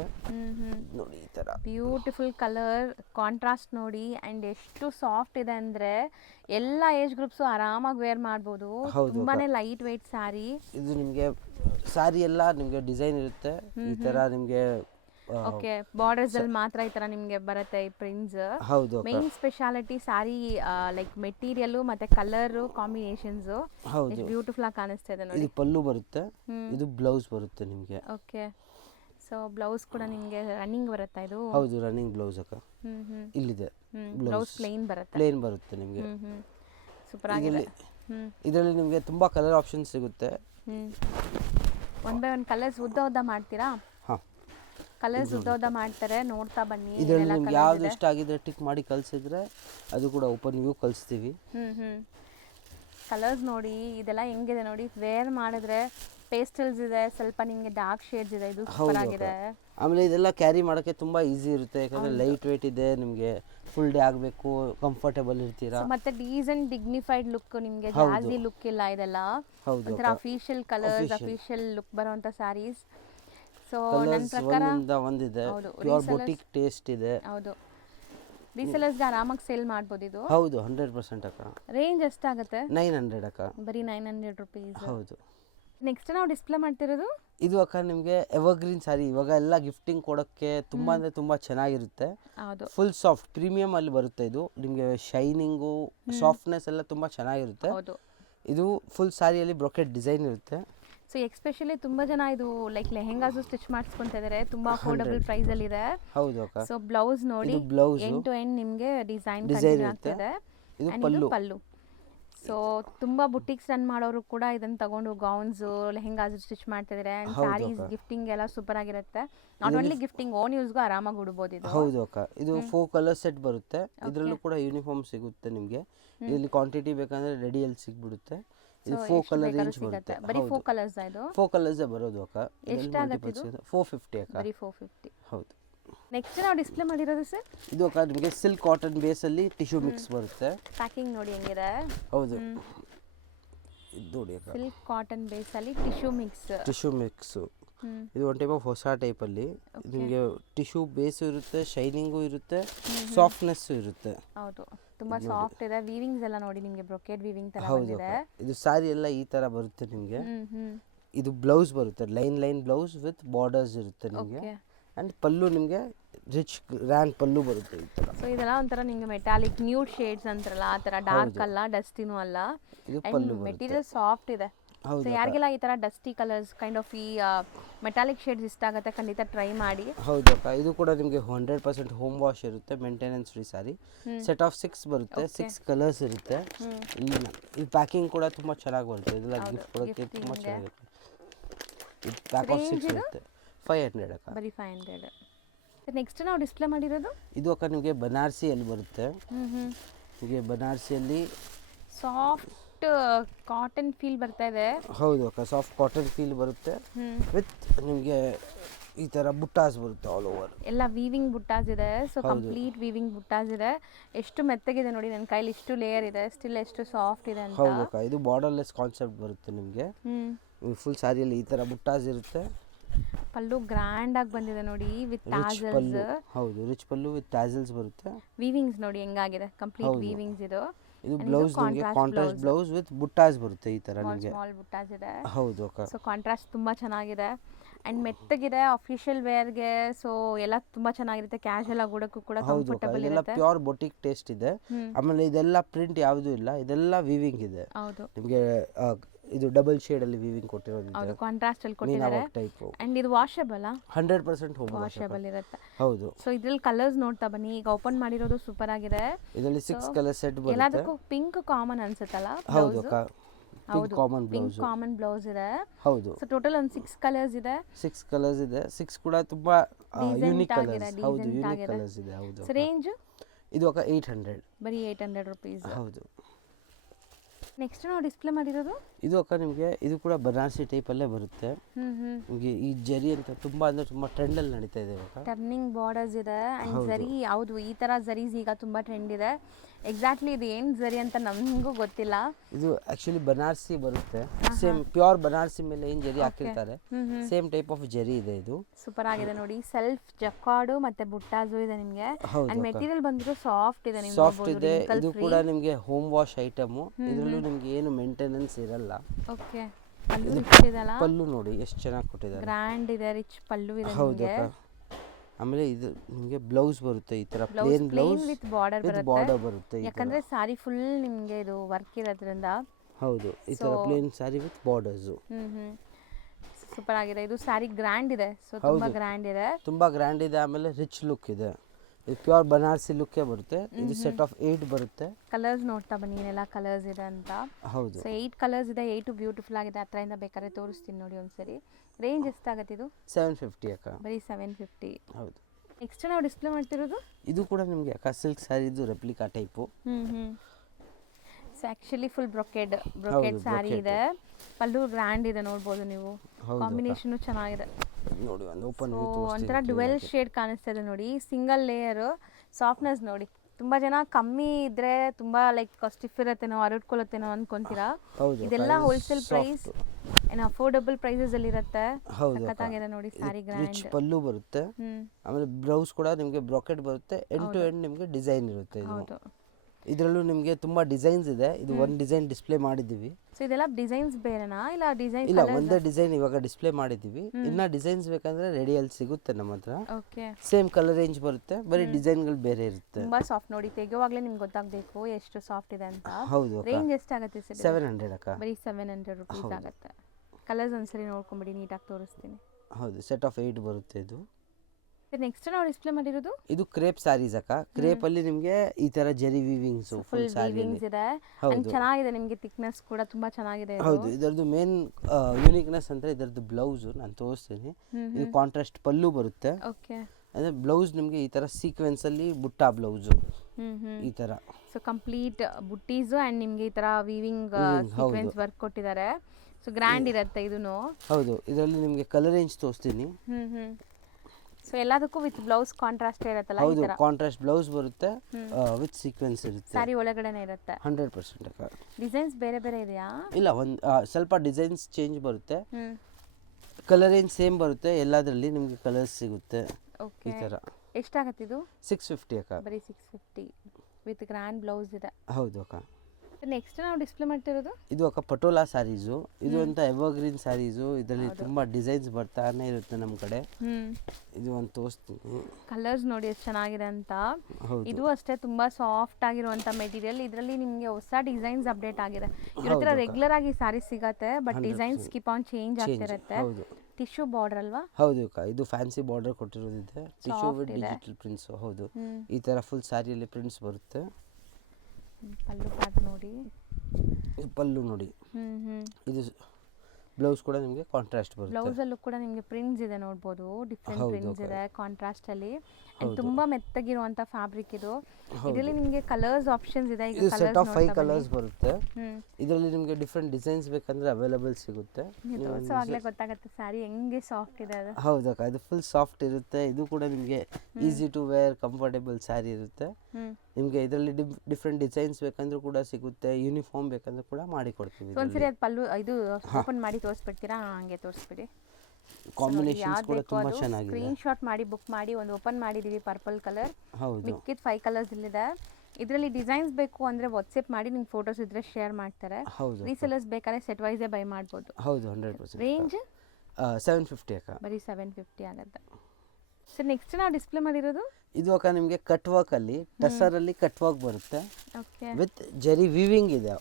ನೋಡಿ ಈ ತರ ಬ್ಯೂಟಿಫುಲ್ ಕಲರ್ ಕಾಂಟ್ರಾಸ್ಟ್ ನೋಡಿ. ಅಂಡ್ ಎಷ್ಟು ಸಾಫ್ಟ್ ಇದೆ ಅಂದ್ರೆ ಎಲ್ಲ ಏಜ್ ಗ್ರೂಪ್ಸು ಆರಾಮಾಗಿ ವೇರ್ ಮಾಡ್ಬೋದು. ತುಂಬಾನೇ ಲೈಟ್ ವೇಟ್ ಸ್ಯಾರಿ. ಇದು ನಿಮಗೆ ಸ್ಯಾರಿ ಎಲ್ಲ ನಿಮಗೆ ಡಿಸೈನ್ ಇರುತ್ತೆ. ಈ ತರ ನಿಮಗೆ ಓಕೆ, ಬಾರ್ಡರ್ಸ್ ಅಲ್ಲಿ ಮಾತ್ರ ಈ ತರ ನಿಮಗೆ ಬರುತ್ತೆ ಈ ಪ್ರಿಂಟ್ಸ್. ಹೌದು. Main speciality sari like material ಮತ್ತೆ ಕಲರ್ ಕಾಂಬಿನೇಷನ್ಸ್ ಎಷ್ಟು ಬ್ಯೂಟಿಫುಲ್ ಆಗಿ ಕಾಣಿಸ್ತಾ ಇದೆ ನೋಡಿ. ಇದು ಪಲ್ಲು ಬರುತ್ತೆ, ಇದು ಬ್ಲೌಸ್ ಬರುತ್ತೆ ನಿಮಗೆ. ಓಕೆ. ಸೊ ಬ್ಲೌಸ್ ಕೂಡ ನಿಮಗೆ ರನ್ನಿಂಗ್ ಬರುತ್ತಾ ಇದು? ಹೌದು, ರನ್ನಿಂಗ್ ಬ್ಲೌಸ್ ಅಕ್ಕ. ಇಲ್ಲಿದೆ ಬ್ಲೌಸ್ ಪ್ಲೇನ್ ಬರುತ್ತೆ ನಿಮಗೆ. ಸೂಪರ್ ಆಗಿದೆ. ಇದರಲ್ಲಿ ನಿಮಗೆ ತುಂಬಾ ಕಲರ್ ಆಪ್ಷನ್ಸ್ ಸಿಗುತ್ತೆ. ಒನ್ ಬೈ ಒನ್ ಕಲರ್ಸ್ ಉದ್ದ ಮಾಡ್ತೀರಾ? ಕಲರ್ಸ್ ಉದ್ದ ಮಾಡ್ತಾರೆ, ನೋಡ್ತಾ ಬನ್ನಿ. ಇದರಲ್ಲಿ ನಿಮ್ಗೆ ಯಾವ್ದು ಇಷ್ಟ ಆಗಿದ್ರೆ ಟಿಕ್ ಮಾಡಿ ಕಳಿಸಿದ್ರೆ ಅದು ಕೂಡ ಓಪನ್ ವ್ಯೂ ಕಳಿಸ್ತೀವಿ. ಕಲರ್ಸ್ ನೋಡಿ ಇದೆಲ್ಲ ಹೆಂಗಿದೆ ನೋಡಿ, ವೇರ್ ಮಾಡಿದ್ರೆ ಪೇಸ್ಟಲ್ಸ್ ಇದೆ, ಸ್ವಲ್ಪ ನಿಮಗೆ ಡಾರ್ಕ್ ಶೇಡ್ಸ್ ಇದೆ, ಇದು ಸೂಪರ್ ಆಗಿದೆ. ಆಮೇಲೆ ಇದೆಲ್ಲ ಕ್ಯಾರಿ ಮಾಡೋಕ್ಕೆ ತುಂಬ ಈಸಿ ಇರುತ್ತೆ, ಯಾಕಂದರೆ ಲೈಟ್ ವೇಟ್ ಇದೆ, ನಿಮಗೆ ಫುಲ್ ಡೇ ಆಗಬೇಕು, ಕಂಫರ್ಟೇಬಲ್ ಇರ್ತೀರಾ. ಮತ್ತೆ ಡೀಸೆಂಟ್ ಡಿಗ್ನಿಫೈಡ್ ಲುಕ್, ನಿಮಗೆ ಜಾಸ್ತಿ ಲುಕ್ ಇಲ್ಲ ಇದೆಲ್ಲ, ಒಂಥರ ಅಫಿಷಿಯಲ್ ಕಲರ್ಸ್, ಅಫಿಷಿಯಲ್ ಲುಕ್ ಬರುವಂಥ ಸ್ಯಾರೀಸ್. ಸೊ ನನ್ನ ಪ್ರಕಾರ ಒಂದಿದೆ ಪ್ಯೂರ್ ಬೊಟಿಕ್ ಟೇಸ್ಟ್ ಇದೆ. ಹೌದು, ರೀಸೆಲರ್ಸ್ಗೆ ಆರಾಮಾಗಿ ಸೇಲ್ ಮಾಡ್ಬೋದು ಇದು. ಹೌದು 100% ಅಕ್ಕ. ರೇಂಜ್ ಎಷ್ಟಾಗುತ್ತೆ? 900 ಅಕ್ಕ. ಬರೀ 900 ರುಪೀಸ್. ಹೌದು. ನೆಕ್ಸ್ಟ್ ನಾವು ಡಿಸ್ಪ್ಲೇ ಮಾಡ್ತಿರೋದು ಇದು ಅಕ್ಕ ನಿಮಗೆ ಎವರ್ಗ್ರೀನ್ ಸ್ಯಾರಿ, ಇವಾಗ ಎಲ್ಲ ಗಿಫ್ಟಿಂಗ್ ಕೊಡೋಕ್ಕೆ ತುಂಬ ಅಂದರೆ ತುಂಬ ಚೆನ್ನಾಗಿರುತ್ತೆ. ಹೌದು, ಫುಲ್ ಸಾಫ್ಟ್ ಪ್ರೀಮಿಯಂ ಅಲ್ಲಿ ಬರುತ್ತೆ ಇದು. ನಿಮಗೆ ಶೈನಿಂಗು ಸಾಫ್ಟ್ನೆಸ್ ಎಲ್ಲ ತುಂಬ ಚೆನ್ನಾಗಿರುತ್ತೆ. ಹೌದು, ಇದು ಫುಲ್ ಸ್ಯಾರಿಯಲ್ಲಿ ಬ್ರೊಕೆಟ್ ಡಿಸೈನ್ ಇರುತ್ತೆ. ಸೊ ಎಕ್ಸ್ಪೆಷಲಿ ತುಂಬ ಜನ ಇದು ಲೈಕ್ ಲೆಹೆಂಗಾಸು ಸ್ಟಿಚ್ ಮಾಡಿಸ್ಕೊಂತ ಇದ್ದಾರೆ, ತುಂಬ ಅಫೋರ್ಡಬಲ್ ಪ್ರೈಸ್ ಅಲ್ಲಿ ಇದೆ. ಹೌದು ಅಕ್ಕ. ಸೊ ಬ್ಲೌಸ್ ನೋಡಿ, ಬ್ಲೌಸ್ ಎಂಡ್ ಟು ಎಂಡ್ ನಿಮಗೆ ಡಿಸೈನ್ ಆಗ್ತಿದೆ. ಇದು ಪಲ್ಲು. ಸೊ ತುಂಬ ಬುಟಿಕ್ಸ್ ರನ್ ಮಾಡೋರು ಕೂಡ ಇದನ್ನ ತಗೊಂಡು ಗೌನ್ಸ್ ಲೆಹೆಂಗಾಸ್ ಸ್ಟಿಚ್ ಮಾಡ್ತಿದ್ದಾರೆ. ಅಂಡ್ ಸ್ಯಾರೀಸ್ ಗಿಫ್ಟಿಂಗ್ ಎಲ್ಲ ಸೂಪರ್ ಆಗಿರುತ್ತೆ. ನಾಟ್ ಓನ್ಲಿ ಗಿಫ್ಟಿಂಗ್, ಓನ್ ಯೂಸ್ಗೂ ಆರಾಮಾಗಿ ಉಡ್ಬೋದು ಇದು. ಹೌದು ಅಕ್ಕ. ಇದು 4 ಕಲರ್ ಸೆಟ್ ಬರುತ್ತೆ. ಇದರಲ್ಲೂ ಕೂಡ ಯೂನಿಫಾರ್ಮ್ ಸಿಗುತ್ತೆ ನಿಮಗೆ. ಇಲ್ಲಿ ಕ್ವಾಂಟಿಟಿ ಬೇಕಂದ್ರೆ ರೆಡಿಯಲ್ಲಿ ಸಿಗ್ಬಿಡುತ್ತೆ. ಇದು 4 ಕಲರ್ ರೇಂಜ್ ಬರುತ್ತೆ. ಬರೀ 4 ಕಲರ್ಸ್ ಇದು? 4 ಕಲರ್ಸ್ ಬರೋದು ಅಕ್ಕ. ಎಷ್ಟಾಗುತ್ತೆ ಇದು? 450 ಅಕ್ಕ. ಬರೀ 450. ಹೌದು. ನೆಕ್ಸ್ಟ್ ನಾವು ಡಿಸ್ಪ್ಲೇ ಮಾಡಿರೋದು ಸರ್, ಇದು ಅಕ್ಕ ನಿಮಗೆ ಸಿಲ್ಕ್ ಕಾಟನ್ ಬೇಸಲ್ಲಿ ಟಿಶ್ಯೂ ಮಿಕ್ಸ್ ಬರುತ್ತೆ. ಪ್ಯಾಕಿಂಗ್ ನೋಡಿ ಹೆಂಗಿದೆ. ಹೌದು, ಇದು ನೋಡಿ ಅಕ್ಕ, ಸಿಲ್ಕ್ ಕಾಟನ್ ಬೇಸಲ್ಲಿ ಟಿಶ್ಯೂ ಮಿಕ್ಸ್. ಇದು ಒಂದು ಟೈಪ್ ಆಫ್ ಹೊಸ ಟೈಪಲ್ಲಿ ನಿಮಗೆ ಟಿಶ್ಯೂ ಬೇಸು ಇರುತ್ತೆ, ಶೈನಿಂಗು ಇರುತ್ತೆ, ಸಾಫ್ಟ್ನೆಸ್ಸು ಇರುತ್ತೆ. ಹೌದು, ತುಂಬಾ ಸಾಫ್ಟ್ ಇದೆ. ವೀವಿಂಗ್ಸ್ ಎಲ್ಲ ನೋಡಿ ನಿಮಗೆ ಬ್ರೊಕೆಟ್ ವೀವಿಂಗ್ ತರ ಬಂದಿದೆ. ಇದು ಸ್ಯಾರಿ ಎಲ್ಲ ಈ ತರ ಬರುತ್ತೆ ನಿಮಗೆ. ಇದು ಬ್ಲೌಸ್ ಬರುತ್ತೆ, ಲೈನ್ ಬ್ಲೌಸ್ ವಿತ್ ಬಾರ್ಡರ್ಸ್ ಇರುತ್ತೆ ನಿಮಗೆ. ಅಂಡ್ ಪಲ್ಲು ನಿಮಗೆ ರಿಚ್ ಗ್ರ್ಯಾಂಡ್ ಪಲ್ಲು ಬರುತ್ತೆ ಈ ತರ. ಸೊ ಇದೆಲ್ಲ ಒಂಥರ ನಿಮಗೆ ಮೆಟಾಲಿಕ್ ನ್ಯೂಡ್ ಶೇಡ್ಸ್ ಅಂತಾರಲ್ಲ ಆ ತರ, ಡಾರ್ಕ್ ಅಲ್ಲ, ಡಸ್ಟಿನೂ ಅಲ್ಲ. ಇದು ಪಲ್ಲು ಮೆಟೀರಿಯಲ್ ಸಾಫ್ಟ್ ಇದೆ. ಸೊ ಯಾರಿಗೆಲ್ಲ ಈ ತರ ಡಸ್ಟಿ ಕಲರ್ಸ್ ಕೈಂಡ್ ಆಫ್ ಈ ಮೆಟಾಲಿಕ್ ಶೇಡ್ಸ್ ಇಷ್ಟ ಆಗುತ್ತೆ, ಖಂಡಿತ ಟ್ರೈ ಮಾಡಿ. ಹೌದು ಅಕ್ಕ. ಇದು ಕೂಡ ನಿಮಗೆ 100% ಹೋಮ್ ವಾಶ್ ಇರುತ್ತೆ, maintenance free sorry. Set of 6 ಬರುತ್ತೆ, 6 ಕಲರ್ಸ್ ಇರುತ್ತೆ. ಈ ಪ್ಯಾಕಿಂಗ್ ಕೂಡ ತುಂಬಾ ಚೆನ್ನಾಗಿ ಬರುತ್ತೆ. ಇದೆಲ್ಲ ಗಿಫ್ಟ್ ಕೊಡೋಕ್ಕೆ ತುಂಬಾ ಚೆನ್ನಾಗಿರುತ್ತೆ. ಇದು ಪ್ಯಾಕ್ ಆಫ್ 6 ಇರುತ್ತೆ. 500 ಅಕ್ಕ. ಬರೀ 500. ನೆಕ್ಸ್ಟ್ ನಾವು ಡಿಸ್ಪ್ಲೇ ಮಾಡಿರೋದು ಇದು ಅಕ್ಕ ನಿಮಗೆ ಬನಾರಸಿಯಲ್ಲಿ ಬರುತ್ತೆ. ನಿಮಗೆ ಬನಾರಸಿಯಲ್ಲಿ ಸಾಫ್ಟ್ ಕಾಟನ್ ಫೀಲ್ ಬರ್ತಾ ಇದೆ. ಹೌದು ಅಕ್ಕ, ಸಾಫ್ಟ್ ಕಾಟನ್ ಫೀಲ್ ಬರುತ್ತೆ ವಿತ್ ನಿಮಗೆ ಈ ತರ ಬುಟ್ಟಾಸ್ ಬರುತ್ತೆ ಆಲ್ ಓವರ್. ಎಲ್ಲ ವೀವಿಂಗ್ ಬುಟ್ಟಾಸ್ ಇದೆ. ಸೊ ಕಂಪ್ಲೀಟ್ ವೀವಿಂಗ್ ಬುಟ್ಟಾಸ್ ಇದೆ. ಎಷ್ಟು ಮೆತ್ತಗಿದೆ ನೋಡಿ, ನನ್ನ ಕೈಲಿ ಇಷ್ಟು ಲೇಯರ್ ಇದೆ, ಸ್ಟಿಲ್ ಎಷ್ಟು ಸಾಫ್ಟ್ ಇದೆ ಅಂತ. ಹೌದು ಅಕ್ಕ. ಇದು ಬಾರ್ಡರ್ಲೆಸ್ ಕಾನ್ಸೆಪ್ಟ್ ಬರುತ್ತೆ ನಿಮಗೆ. ಫುಲ್ ಸಾರಿಯಲ್ಲಿ ಈ ತರ ಬುಟ್ಟಾಸ್ ಇರುತ್ತೆ. ಪಲ್ಲು ಗ್ರ್ಯಾಂಡ್ ಆಗಿ ಬಂದಿದೆ ನೋಡಿ, ವಿತ್ ಟ್ಯಾಸಲ್ಸ್. ಹೌದು, ರಿಚ್ ಪಲ್ಲು ವಿತ್ ಟ್ಯಾಸಲ್ಸ್ ಬರುತ್ತೆ. ವೀವಿಂಗ್ಸ್ ನೋಡಿ ಹೆಂಗಾಗಿದೆ, ಕಂಪ್ಲೀಟ್ ವೀವಿಂಗ್ಸ್ ಇದು. ಇದು ಬ್ಲೌಸ್ ನಿಮಗೆ ಕಾಂಟ್ರಾಸ್ಟ್ ಬ್ಲೌಸ್ ವಿತ್ ಬುಟ್ಟಾಸ್ ಬರುತ್ತೆ ಈ ತರ ನಿಮಗೆ. ಸ್ಮಾಲ್ ಬುಟ್ಟಾಸ್ ಇದೆ. ಹೌದು ಅಕ್ಕ. ಸೊ ಕಾಂಟ್ರಾಸ್ಟ್ ತುಂಬಾ ಚೆನ್ನಾಗಿದೆ ಅಂಡ್ ಮೆತ್ತಗಿದೆ. ಅಫಿಷಿಯಲ್ ವೇರ್ಗೆ ಸೊ ಎಲ್ಲ ತುಂಬಾ ಚೆನ್ನಾಗಿರುತ್ತೆ. ಕ್ಯಾಶುಯಲ್ ಆಗಿ ಉಡಕ್ಕೂ ಕೂಡ ಕಂಫರ್ಟಬಲ್ ಇರುತ್ತೆ. ಪ್ಯೂರ್ ಬೊಟಿಕ್ ಟೇಸ್ಟ್ ಇದೆ. ಆಮೇಲೆ ಇದೆಲ್ಲ ಪ್ರಿಂಟ್ ಯಾವುದು ಇಲ್ಲ, ಇದೆಲ್ಲ ವೀವಿಂಗ್ ಇದೆ. ಹೌದು, ನಿಮಗೆ ಇದು ಡಬಲ್ ಶೇಡ್ ಅಲ್ಲಿ ವೀವಿಂಗ್ ಕೊಟ್ಟಿರೋದು. ಹೌದು, ಕಾಂಟ್ರಾಸ್ಟ್ ಅಲ್ಲಿ ಕೊಟ್ಟಿದ್ದಾರೆ. ಅಂಡ್ ಇದು ವಾಷಬಲ್ 100% ಹೋಮ್ ವಾಷಬಲ್ ಇರುತ್ತೆ. ಹೌದು. ಸೊ ಇದ್ರಲ್ಲಿ ಕಲರ್ಸ್ ನೋಡ್ತಾ ಬನ್ನಿ. ಈಗ ಓಪನ್ ಮಾಡಿರೋದು ಸೂಪರ್ ಆಗಿದೆ. ಇದರಲ್ಲಿ 6 ಕಲರ್ ಸೆಟ್ ಬರುತ್ತೆ. ಎಲ್ಲದಕ್ಕೂ ಪಿಂಕ್ ಕಾಮನ್ ಅನ್ಸುತ್ತಲ್ಲ? ಹೌದು ಅಕ್ಕ, ಪಿಂಕ್ ಕಾಮನ್ ಬ್ಲೌಸ್ ಇದೆ. ಹೌದು. ಸೊ ಟೋಟಲ್ ಒಂದು 6 ಕಲರ್ಸ್ ಇದೆ. 6 ಕಲರ್ಸ್ ಇದೆ. 6 ಕೂಡ ತುಂಬಾ ಯೂನಿಕ್ ಕಲರ್ಸ್. ಹೌದು, ಯೂನಿಕ್ ಕಲರ್ಸ್ ಇದೆ. ಹೌದು. ಸೊ ರೇಂಜ್ ಇದು ಅಕ್ಕ 800. ಬರೀ 800 ರುಪೀಸ್. ಹೌದು. ನೆಕ್ಸ್ಟ್ ನಾವು ಡಿಸ್ಪ್ಲೇ ಮಾಡಿರೋದು ಇದು ಅಕ್ಕ ನಿಮಗೆ ಇದು ಕೂಡ ಬನಾರಸಿ ಟೈಪ್ ಅಲ್ಲೇ ಬರುತ್ತೆ. ನಿಮಗೆ ಈ ಜರಿ ಅಂತ ತುಂಬಾ ಅಂದ್ರೆ ತುಂಬಾ ಟ್ರೆಂಡ್ ಅಲ್ಲಿ ನಡೀತಾ ಇದೆ ಇವಾಗ. ಟರ್ನಿಂಗ್ ಬಾರ್ಡರ್ಸ್ ಇದೆ ಅಂಡ್ ಜರಿ. ಹೌದು, ಈ ತರ ಜರೀಸ್ ಈಗ ತುಂಬಾ ಟ್ರೆಂಡ್ ಇದೆ. ಎಕ್ಸಾಕ್ಟ್ಲಿ ಇದು ಏನ್ ಜರಿ ಅಂತ ನಮಗೂ ಗೊತ್ತಿಲ್ಲ. ಇದು ಆಕ್ಚುಲಿ ಬನಾರಸಿ ಬರುತ್ತೆ. ಸೇಮ್ ಪ್ಯೂರ್ ಬನಾರಸಿ ಮೇಲೆ ಏನ್ ಜರಿ ಹಾಕಿರ್ತಾರೆ, ಸೇಮ್ ಟೈಪ್ ಆಫ್ ಜರಿ ಇದೆ. ಇದು ಸೂಪರ್ ಆಗಿದೆ ನೋಡಿ. ಸೆಲ್ಫ್ ಜಕ್ಕಾರ್ಡು ಮತ್ತೆ ಬುಟ್ಟಾಸು ಇದೆ ನಿಮಗೆ. ಅಂಡ್ ಮೆಟೀರಿಯಲ್ ಬಂದ್ರು ಸಾಫ್ಟ್ ಇದೆ. ನಿಮಗೆ ಸಾಫ್ಟ್ ಇದೆ. ಇದು ಕೂಡ ನಿಮಗೆ ಹೋಮ್ ವಾಶ್ ಐಟಮ್. ಇದರಲ್ಲೂ ನಿಮಗೆ ಏನು ಮೇಂಟೆನೆನ್ಸ್ ಇರಲ್ಲ. ಓಕೆ. ಪಲ್ಲು ನೋಡಿ ಎಷ್ಟು ಚೆನ್ನಾಗಿ ಕೊಟ್ಟಿದ್ದಾರೆ. ಗ್ರ್ಯಾಂಡ್ ಇದೆ, ರಿಚ್ ಪಲ್ಲು ಇದೆ. ಹೌದು. ಆಮೇಲೆ ಇದು ನಿಮಗೆ ಬ್ಲೌಸ್ ಬರುತ್ತೆ ಈ ತರ ಪ್ಲೇನ್ ಬ್ಲೌಸ್ ವಿತ್ ಬಾರ್ಡರ್ ಬರುತ್ತೆ. ಯಾಕಂದ್ರೆ ಸಾರಿ ಫುಲ್ ನಿಮಗೆ ಇದು ವರ್ಕ್ ಇರೋದ್ರಿಂದ. ಹೌದು, ಈ ತರ plain sari with borders. Super ಆಗಿದೆ. ಇದು ಸಾರಿ ಗ್ರ್ಯಾಂಡ್ ಇದೆ. ಸೊ ತುಂಬಾ ಗ್ರ್ಯಾಂಡ್ ಇದೆ. ತುಂಬಾ ಗ್ರ್ಯಾಂಡ್ ಇದೆ. ಆಮೇಲೆ ರಿಚ್ ಲುಕ್ ಇದೆ. ಇದು ಪ್ಯೂರ್ ಬನಾರಸಿ ಲುಕ್ಕೇ ಬರುತ್ತೆ. ಇದು ಸೆಟ್ ಆಫ್ 8 ಬರುತ್ತೆ. ಕಲರ್ಸ್ ನೋಡ್ತಾ ಬನ್ನಿ, ಏನೆಲ್ಲ ಕಲರ್ಸ್ ಇದೆ ಅಂತ. ಹೌದು. ಸೊ 8 ಕಲರ್ಸ್ ಇದೆ, 8 ಬ್ಯೂಟಿಫುಲ್ ಆಗಿದೆ. ಹತ್ರದಿಂದ ಬೇಕಾದ್ರೆ ತೋರಿಸ್ತೀನಿ ನೋಡಿ ಒಂದ್ಸರಿ. ರೇಂಜ್ ಎಷ್ಟಾಗತ್ತೆ ಇದು? 750 ಅಕ್ಕ. ಬರೀ 750. ಹೌದು. ನೆಕ್ಸ್ಟ್ ನಾವು ಡಿಸ್ಪ್ಲೇ ಮಾಡ್ತಿರೋದು ಇದು ಕೂಡ ನಿಮಗೆ ಅಕ್ಕ ಸಿಲ್ಕ್ ಸ್ಯಾರಿದು replica type. So actually full brocade sari brocade. ಇದೆ. ಪಲ್ಲು ಗ್ರ್ಯಾಂಡ್ ಇದೆ, ನೋಡ್ಬೋದು ನೀವು. ಹೌದು. ಕಾಂಬಿನೇಷನು ಚೆನ್ನಾಗಿದೆ. ನೋಡಿ ಒಂದು ಓಪನ್ ಒಂಥರ ಡುವೆಲ್ ಶೇಡ್ ಕಾಣಿಸ್ತಾ ಇದೆ ನೋಡಿ. ಸಿಂಗಲ್ ಲೇಯರ್ ಸಾಫ್ಟ್ನೆಸ್ ನೋಡಿ. ತುಂಬ ಜನ ಕಮ್ಮಿ ಇದ್ರೆ ತುಂಬ ಲೈಕ್ ಸ್ಟಿಫ್ ಇರತ್ತೇನೋ, ಹರಡ್ಕೊಳ್ಳುತ್ತೇನೋ ಅನ್ಕೊಂತೀರಾ. ಇದೆಲ್ಲ ಹೋಲ್ಸೇಲ್ ಪ್ರೈಸ್, ಏನು ಅಫೋರ್ಡಬಲ್ ಪ್ರೈಸಸ್ ಅಲ್ಲಿ ಇರುತ್ತೆ. ಸಖತ್ತಾಗಿದೆ ನೋಡಿ ಸ್ಯಾರಿ, ಗ್ರ್ಯಾಂಡ್ ಪಲ್ಲು ಬರುತ್ತೆ. ಆಮೇಲೆ ಬ್ಲೌಸ್ ಕೂಡ ನಿಮಗೆ ಬ್ರಾಕೆಟ್ ಬರುತ್ತೆ. ಎಂಡ್ ಟು ಎಂಡ್ ನಿಮಗೆ ಡಿಸೈನ್ ಇರುತ್ತೆ. ಇದು ಇದರಲ್ಲೂ ನಿಮಗೆ ತುಂಬಾ ಡಿಸೈನ್ಸ್ ಇದೆ. ಇದು ಒಂದು ಡಿಸೈನ್ ಡಿಸ್ಪ್ಲೇ ಮಾಡಿದ್ದೀವಿ. ಸೊ ಇದೆಲ್ಲ ಡಿಸೈನ್ಸ್ ಬೇರೆನಾ ಇಲ್ಲ ಡಿಸೈನ್? ಇಲ್ಲ, ಒಂದೇ ಡಿಸೈನ್ ಇವಾಗ ಡಿಸ್ಪ್ಲೇ ಮಾಡಿದ್ದೀವಿ. ಇನ್ನ ಡಿಸೈನ್ಸ್ ಬೇಕಂದ್ರೆ ರೆಡಿಯಲ್ಲಿ ಸಿಗುತ್ತೆ ನಮ್ಮ ಹತ್ರ. ಓಕೆ. ಸೇಮ್ ಕಲರ್ ರೇಂಜ್ ಬರುತ್ತೆ, ಬರೀ ಡಿಸೈನ್ಗಳು ಬೇರೆ ಇರುತ್ತೆ. ತುಂಬಾ ಸಾಫ್ಟ್ ನೋಡಿ, ತೆಗೆಯುವಾಗಲೇ ನಿಮ್ಗೆ ಗೊತ್ತಾಗಬೇಕು ಎಷ್ಟು ಸಾಫ್ಟ್ ಇದೆ ಅಂತ. ಹೌದು. ರೇಂಜ್ ಎಷ್ಟಾಗುತ್ತೆ ಸರ್? 700 ಅಕ್ಕ. ಬರೀ 700 ರುಪೀಸ್ ಆಗುತ್ತೆ. ಕಲರ್ಸ್ ಒಂದ್ಸರಿ ನೋಡ್ಕೊಂಬಿಡಿ, ನೀಟಾಗಿ ತೋರಿಸ್ತೀನಿ. ಹೌದು, ಸೆಟ್ ಆಫ್ 8 ಬರುತ್ತೆ ಇದು. ನೆಕ್ಸ್ಟ್ ನಾವು ಡಿಸ್ಪ್ಲೇ ಮಾಡಿರೋದು ಇದು ಕ್ರೇಪ್ ಸ್ಯಾರೀಸ್ ಅಕ್ಕ. ಕ್ರೇಪ್ ಅಲ್ಲಿ ನಿಮಗೆ ಈ ತರ ಜರಿ ವೀವಿಂಗ್ಸ್ ಫುಲ್ ವೀವಿಂಗ್ಸ್ ಇದೆ. ಅಂಡ್ ಚೆನ್ನಾಗಿದೆ, ನಿಮಗೆ ಥಿಕ್ನೆಸ್ ಕೂಡ ತುಂಬಾ ಚೆನ್ನಾಗಿದೆ. ಹೌದು. ಇದರದ್ದು ಮೇನ್ ಯೂನಿಕ್ನೆಸ್ ಅಂದ್ರೆ ಇದರದ್ದು ಬ್ಲೌಸ್ ನಾನು ತೋರಿಸ್ತೀನಿ. ಇದು ಕಾಂಟ್ರಾಸ್ಟ್ ಪಲ್ಲು ಬರುತ್ತೆ. ಓಕೆ. ಅಂದ್ರೆ ಬ್ಲೌಸ್ ನಿಮಗೆ ಈ ತರ ಸೀಕ್ವೆನ್ಸ್ ಅಲ್ಲಿ ಬುಟ್ಟ ಬ್ಲೌಸ್ ಈ ತರ. ಸೊ ಕಂಪ್ಲೀಟ್ ಬುಟ್ಟೀಸ್ ಅಂಡ್ ನಿಮಗೆ ಈ ತರ ವೀವಿಂಗ್ ಸೀಕ್ವೆನ್ಸ್ ವರ್ಕ್ ಕೊಟ್ಟಿದ್ದಾರೆ. ಸೊ ಗ್ರ್ಯಾಂಡ್ ಇರುತ್ತೆ ಇದೂನು. ಹೌದು. ಇದರಲ್ಲಿ ನಿಮಗೆ ಕಲರ್ ರೇಂಜ್ ತೋರಿಸ್ತೀನಿ. ಸೊ ಎಲ್ಲದಕ್ಕೂ ವಿತ್ ಬ್ಲೌಸ್ ಕಾಂಟ್ರಾಸ್ಟ್ ಇರುತ್ತಲ್ಲ. ಹೌದು, ಕಾಂಟ್ರಾಸ್ಟ್ ಬ್ಲೌಸ್ ಬರುತ್ತೆ ವಿತ್ ಸೀಕ್ವೆನ್ಸ್ ಇರುತ್ತೆ. ಸಾರಿ ಒಳಗಡೆನೇ ಇರುತ್ತೆ. 100% ಅಕ್ಕ. ಡಿಸೈನ್ಸ್ ಬೇರೆ ಬೇರೆ ಇದೆಯಾ? ಇಲ್ಲ, ಒಂದು ಸ್ವಲ್ಪ ಡಿಸೈನ್ಸ್ ಚೇಂಜ್ ಬರುತ್ತೆ. ಕಲರ್ ರೇಂಜ್ ಸೇಮ್ ಬರುತ್ತೆ. ಎಲ್ಲದರಲ್ಲಿ ನಿಮಗೆ ಕಲರ್ಸ್ ಸಿಗುತ್ತೆ ಈ ತರ. ಎಷ್ಟಾಗತ್ತೆ ಇದು? 650 ಅಕ್ಕ. ಬರೀ 650 ವಿತ್ ಗ್ರ್ಯಾಂಡ್ ಬ್ಲೌಸ್ ಇದೆ. ಹೌದು ಅಕ್ಕ. ನೆಕ್ಸ್ಟ್ ನಾವು ಡಿಸ್ಪ್ಲೇ ಮಾಡ್ತಿರೋದು ಇದು ಅಕ್ಕ ಪಟೋಲಾ ಸ್ಯಾರೀಸು. ಇದು ಅಂತ ಎವರ್ಗ್ರೀನ್ ಸ್ಯಾರೀಸು. ಇದರಲ್ಲಿ ತುಂಬಾ ಡಿಸೈನ್ಸ್ ಬರ್ತಾನೆ ಇರುತ್ತೆ ನಮ್ಮ ಕಡೆ. ಇದು ಒಂದು ತೋರಿಸ್ತೀನಿ. ಕಲರ್ಸ್ ನೋಡಿ ಎಷ್ಟು ಚೆನ್ನಾಗಿದೆ ಅಂತ. ಇದು ಅಷ್ಟೇ ತುಂಬಾ ಸಾಫ್ಟ್ ಆಗಿರುವಂತ ಮೆಟೀರಿಯಲ್. ಇದರಲ್ಲಿ ನಿಮಗೆ ಹೊಸ ಡಿಸೈನ್ಸ್ ಅಪ್ಡೇಟ್ ಆಗಿದೆ. ಇವ್ರ ಹತ್ರ ರೆಗ್ಯುಲರ್ ಆಗಿ ಸ್ಯಾರಿ ಸಿಗತ್ತೆ, but designs keep on change ಆಗ್ತಿರುತ್ತೆ. ಟಿಶ್ಯೂ ಬಾರ್ಡರ್ ಅಲ್ವಾ? ಹೌದು ಅಕ್ಕ. ಇದು ಫ್ಯಾನ್ಸಿ ಬಾರ್ಡರ್ ಕೊಟ್ಟಿರೋದಿದೆ. Tissue with digital prints. ಹೌದು, ಈ ತರ ಫುಲ್ ಸ್ಯಾರಿಯಲ್ಲಿ ಪ್ರಿಂಟ್ಸ್ ಬರುತ್ತೆ. ಪಲ್ಲು ಪಾರ್ಟ್ ನೋಡಿ. ಪಲ್ಲು ನೋಡಿ. ಇದು ಬ್ಲೌಸ್ ಕೂಡ ನಿಮಗೆ ಕಾಂಟ್ರಾಸ್ಟ್ ಬರುತ್ತೆ. ಬ್ಲೌಸ್ ಅಲ್ಲೂ ಕೂಡ ನಿಮಗೆ ಪ್ರಿಂಟ್ಸ್ ಇದೆ, ನೋಡಬಹುದು. ಡಿಫರೆಂಟ್ ಪ್ರಿಂಟ್ಸ್ ಇದೆ ಕಾಂಟ್ರಾಸ್ಟ್ ಅಲ್ಲಿ. ಅಂಡ್ ತುಂಬಾ ಮೆತ್ತಗಿರುವಂತ ಫ್ಯಾಬ್ರಿಕ್ ಇದು. ಇದರಲ್ಲಿ ನಿಮಗೆ ಕಲರ್ಸ್ ಆಪ್ಷನ್ಸ್ ಇದೆ. ಈಗ ಸೆಟ್ ಆಫ್ 5 ಕಲರ್ಸ್ ಬರುತ್ತೆ. ಇದರಲ್ಲಿ ನಿಮಗೆ ಡಿಫರೆಂಟ್ ಡಿಸೈನ್ಸ್ ಬೇಕಂದ್ರೆ ಅವೈಲೇಬಲ್ ಸಿಗುತ್ತೆ. ಸೊ ಆಗ್ಲೇ ಗೊತ್ತಾಗುತ್ತೆ ಸ್ಯಾರಿ ಹೆಂಗೆ ಸಾಫ್ಟ್ ಇದೆ ಅದು. ಹೌದಕ್ಕ. ಇದು ಫುಲ್ ಸಾಫ್ಟ್ ಇರುತ್ತೆ. ಇದು ಕೂಡ ನಿಮಗೆ easy to wear comfortable sari ಇರುತ್ತೆ. ನಿಮಗೆ ಇದರಲ್ಲಿ ಡಿಫರೆಂಟ್ ಡಿಸೈನ್ಸ್ ಬೇಕಂದ್ರೂ ಕೂಡ ಸಿಗುತ್ತೆ. ಯೂನಿಫಾರ್ಮ್ ಬೇಕಂದ್ರೆ ಕೂಡ ಮಾಡಿ ಕೊಡ್ತೀವಿ. ಒಂದ್ಸರಿ ಅದು ಪಲ್ಲು ಇದು ಓಪನ್ ಮಾಡಿ ತೋರಿಸ್ಬಿಡ್ತೀರಾ? ಹಂಗೆ ತೋರಿಸ್ಬಿಡಿ. ಕಾಂಬಿನೇಷನ್ಸ್ ಕೂಡ ತುಂಬಾ ಚೆನ್ನಾಗಿದೆ. ಸ್ಕ್ರೀನ್ ಶಾಟ್ ಮಾಡಿ ಬುಕ್ ಮಾಡಿ. ಒಂದು ಓಪನ್ ಮಾಡಿದೀವಿ ಪರ್ಪಲ್ ಕಲರ್. ಹೌದು. ಮಿಕ್ಕಿದ 5 ಕಲರ್ಸ್ ಇಲ್ಲಿದೆ. ಇದರಲ್ಲಿ ಡಿಸೈನ್ಸ್ ಬೇಕು ಅಂದ್ರೆ ವಾಟ್ಸ್ಆಪ್ ಮಾಡಿ ನಿಮ್ಗೆ ಫೋಟೋಸ್ ಇದ್ರೆ ಶೇರ್ ಮಾಡ್ತಾರೆ. ರೀಸೆಲ್ಲರ್ಸ್ ಬೇಕಾದ್ರೆ ಸೆಟ್ ವೈಸೇ ಬೈ ಮಾಡ್ಬೋದು. ಹೌದು, 100%. ರೇಂಜ್ 750 ಅಕ್ಕ. ಬರೀ 750 ಆಗುತ್ತೆ. ಸರ್ ನೆಕ್ಸ್ಟ್ ನಾವು ಡಿಸ್ಪ್ಲೇ ಮಾಡಿರೋದು ಇದು ಅಕ್ಕ ನಿಮಗೆ ಕಟ್ ವರ್ಕ್ ಅಲ್ಲಿ ಟಸರ್ ಅಲ್ಲಿ ಕಟ್ ವರ್ಕ್ ಬರುತ್ತೆ. ಓಕೆ. ವಿತ್ ಜರಿ ವೀವಿಂಗ್ ಇದೆ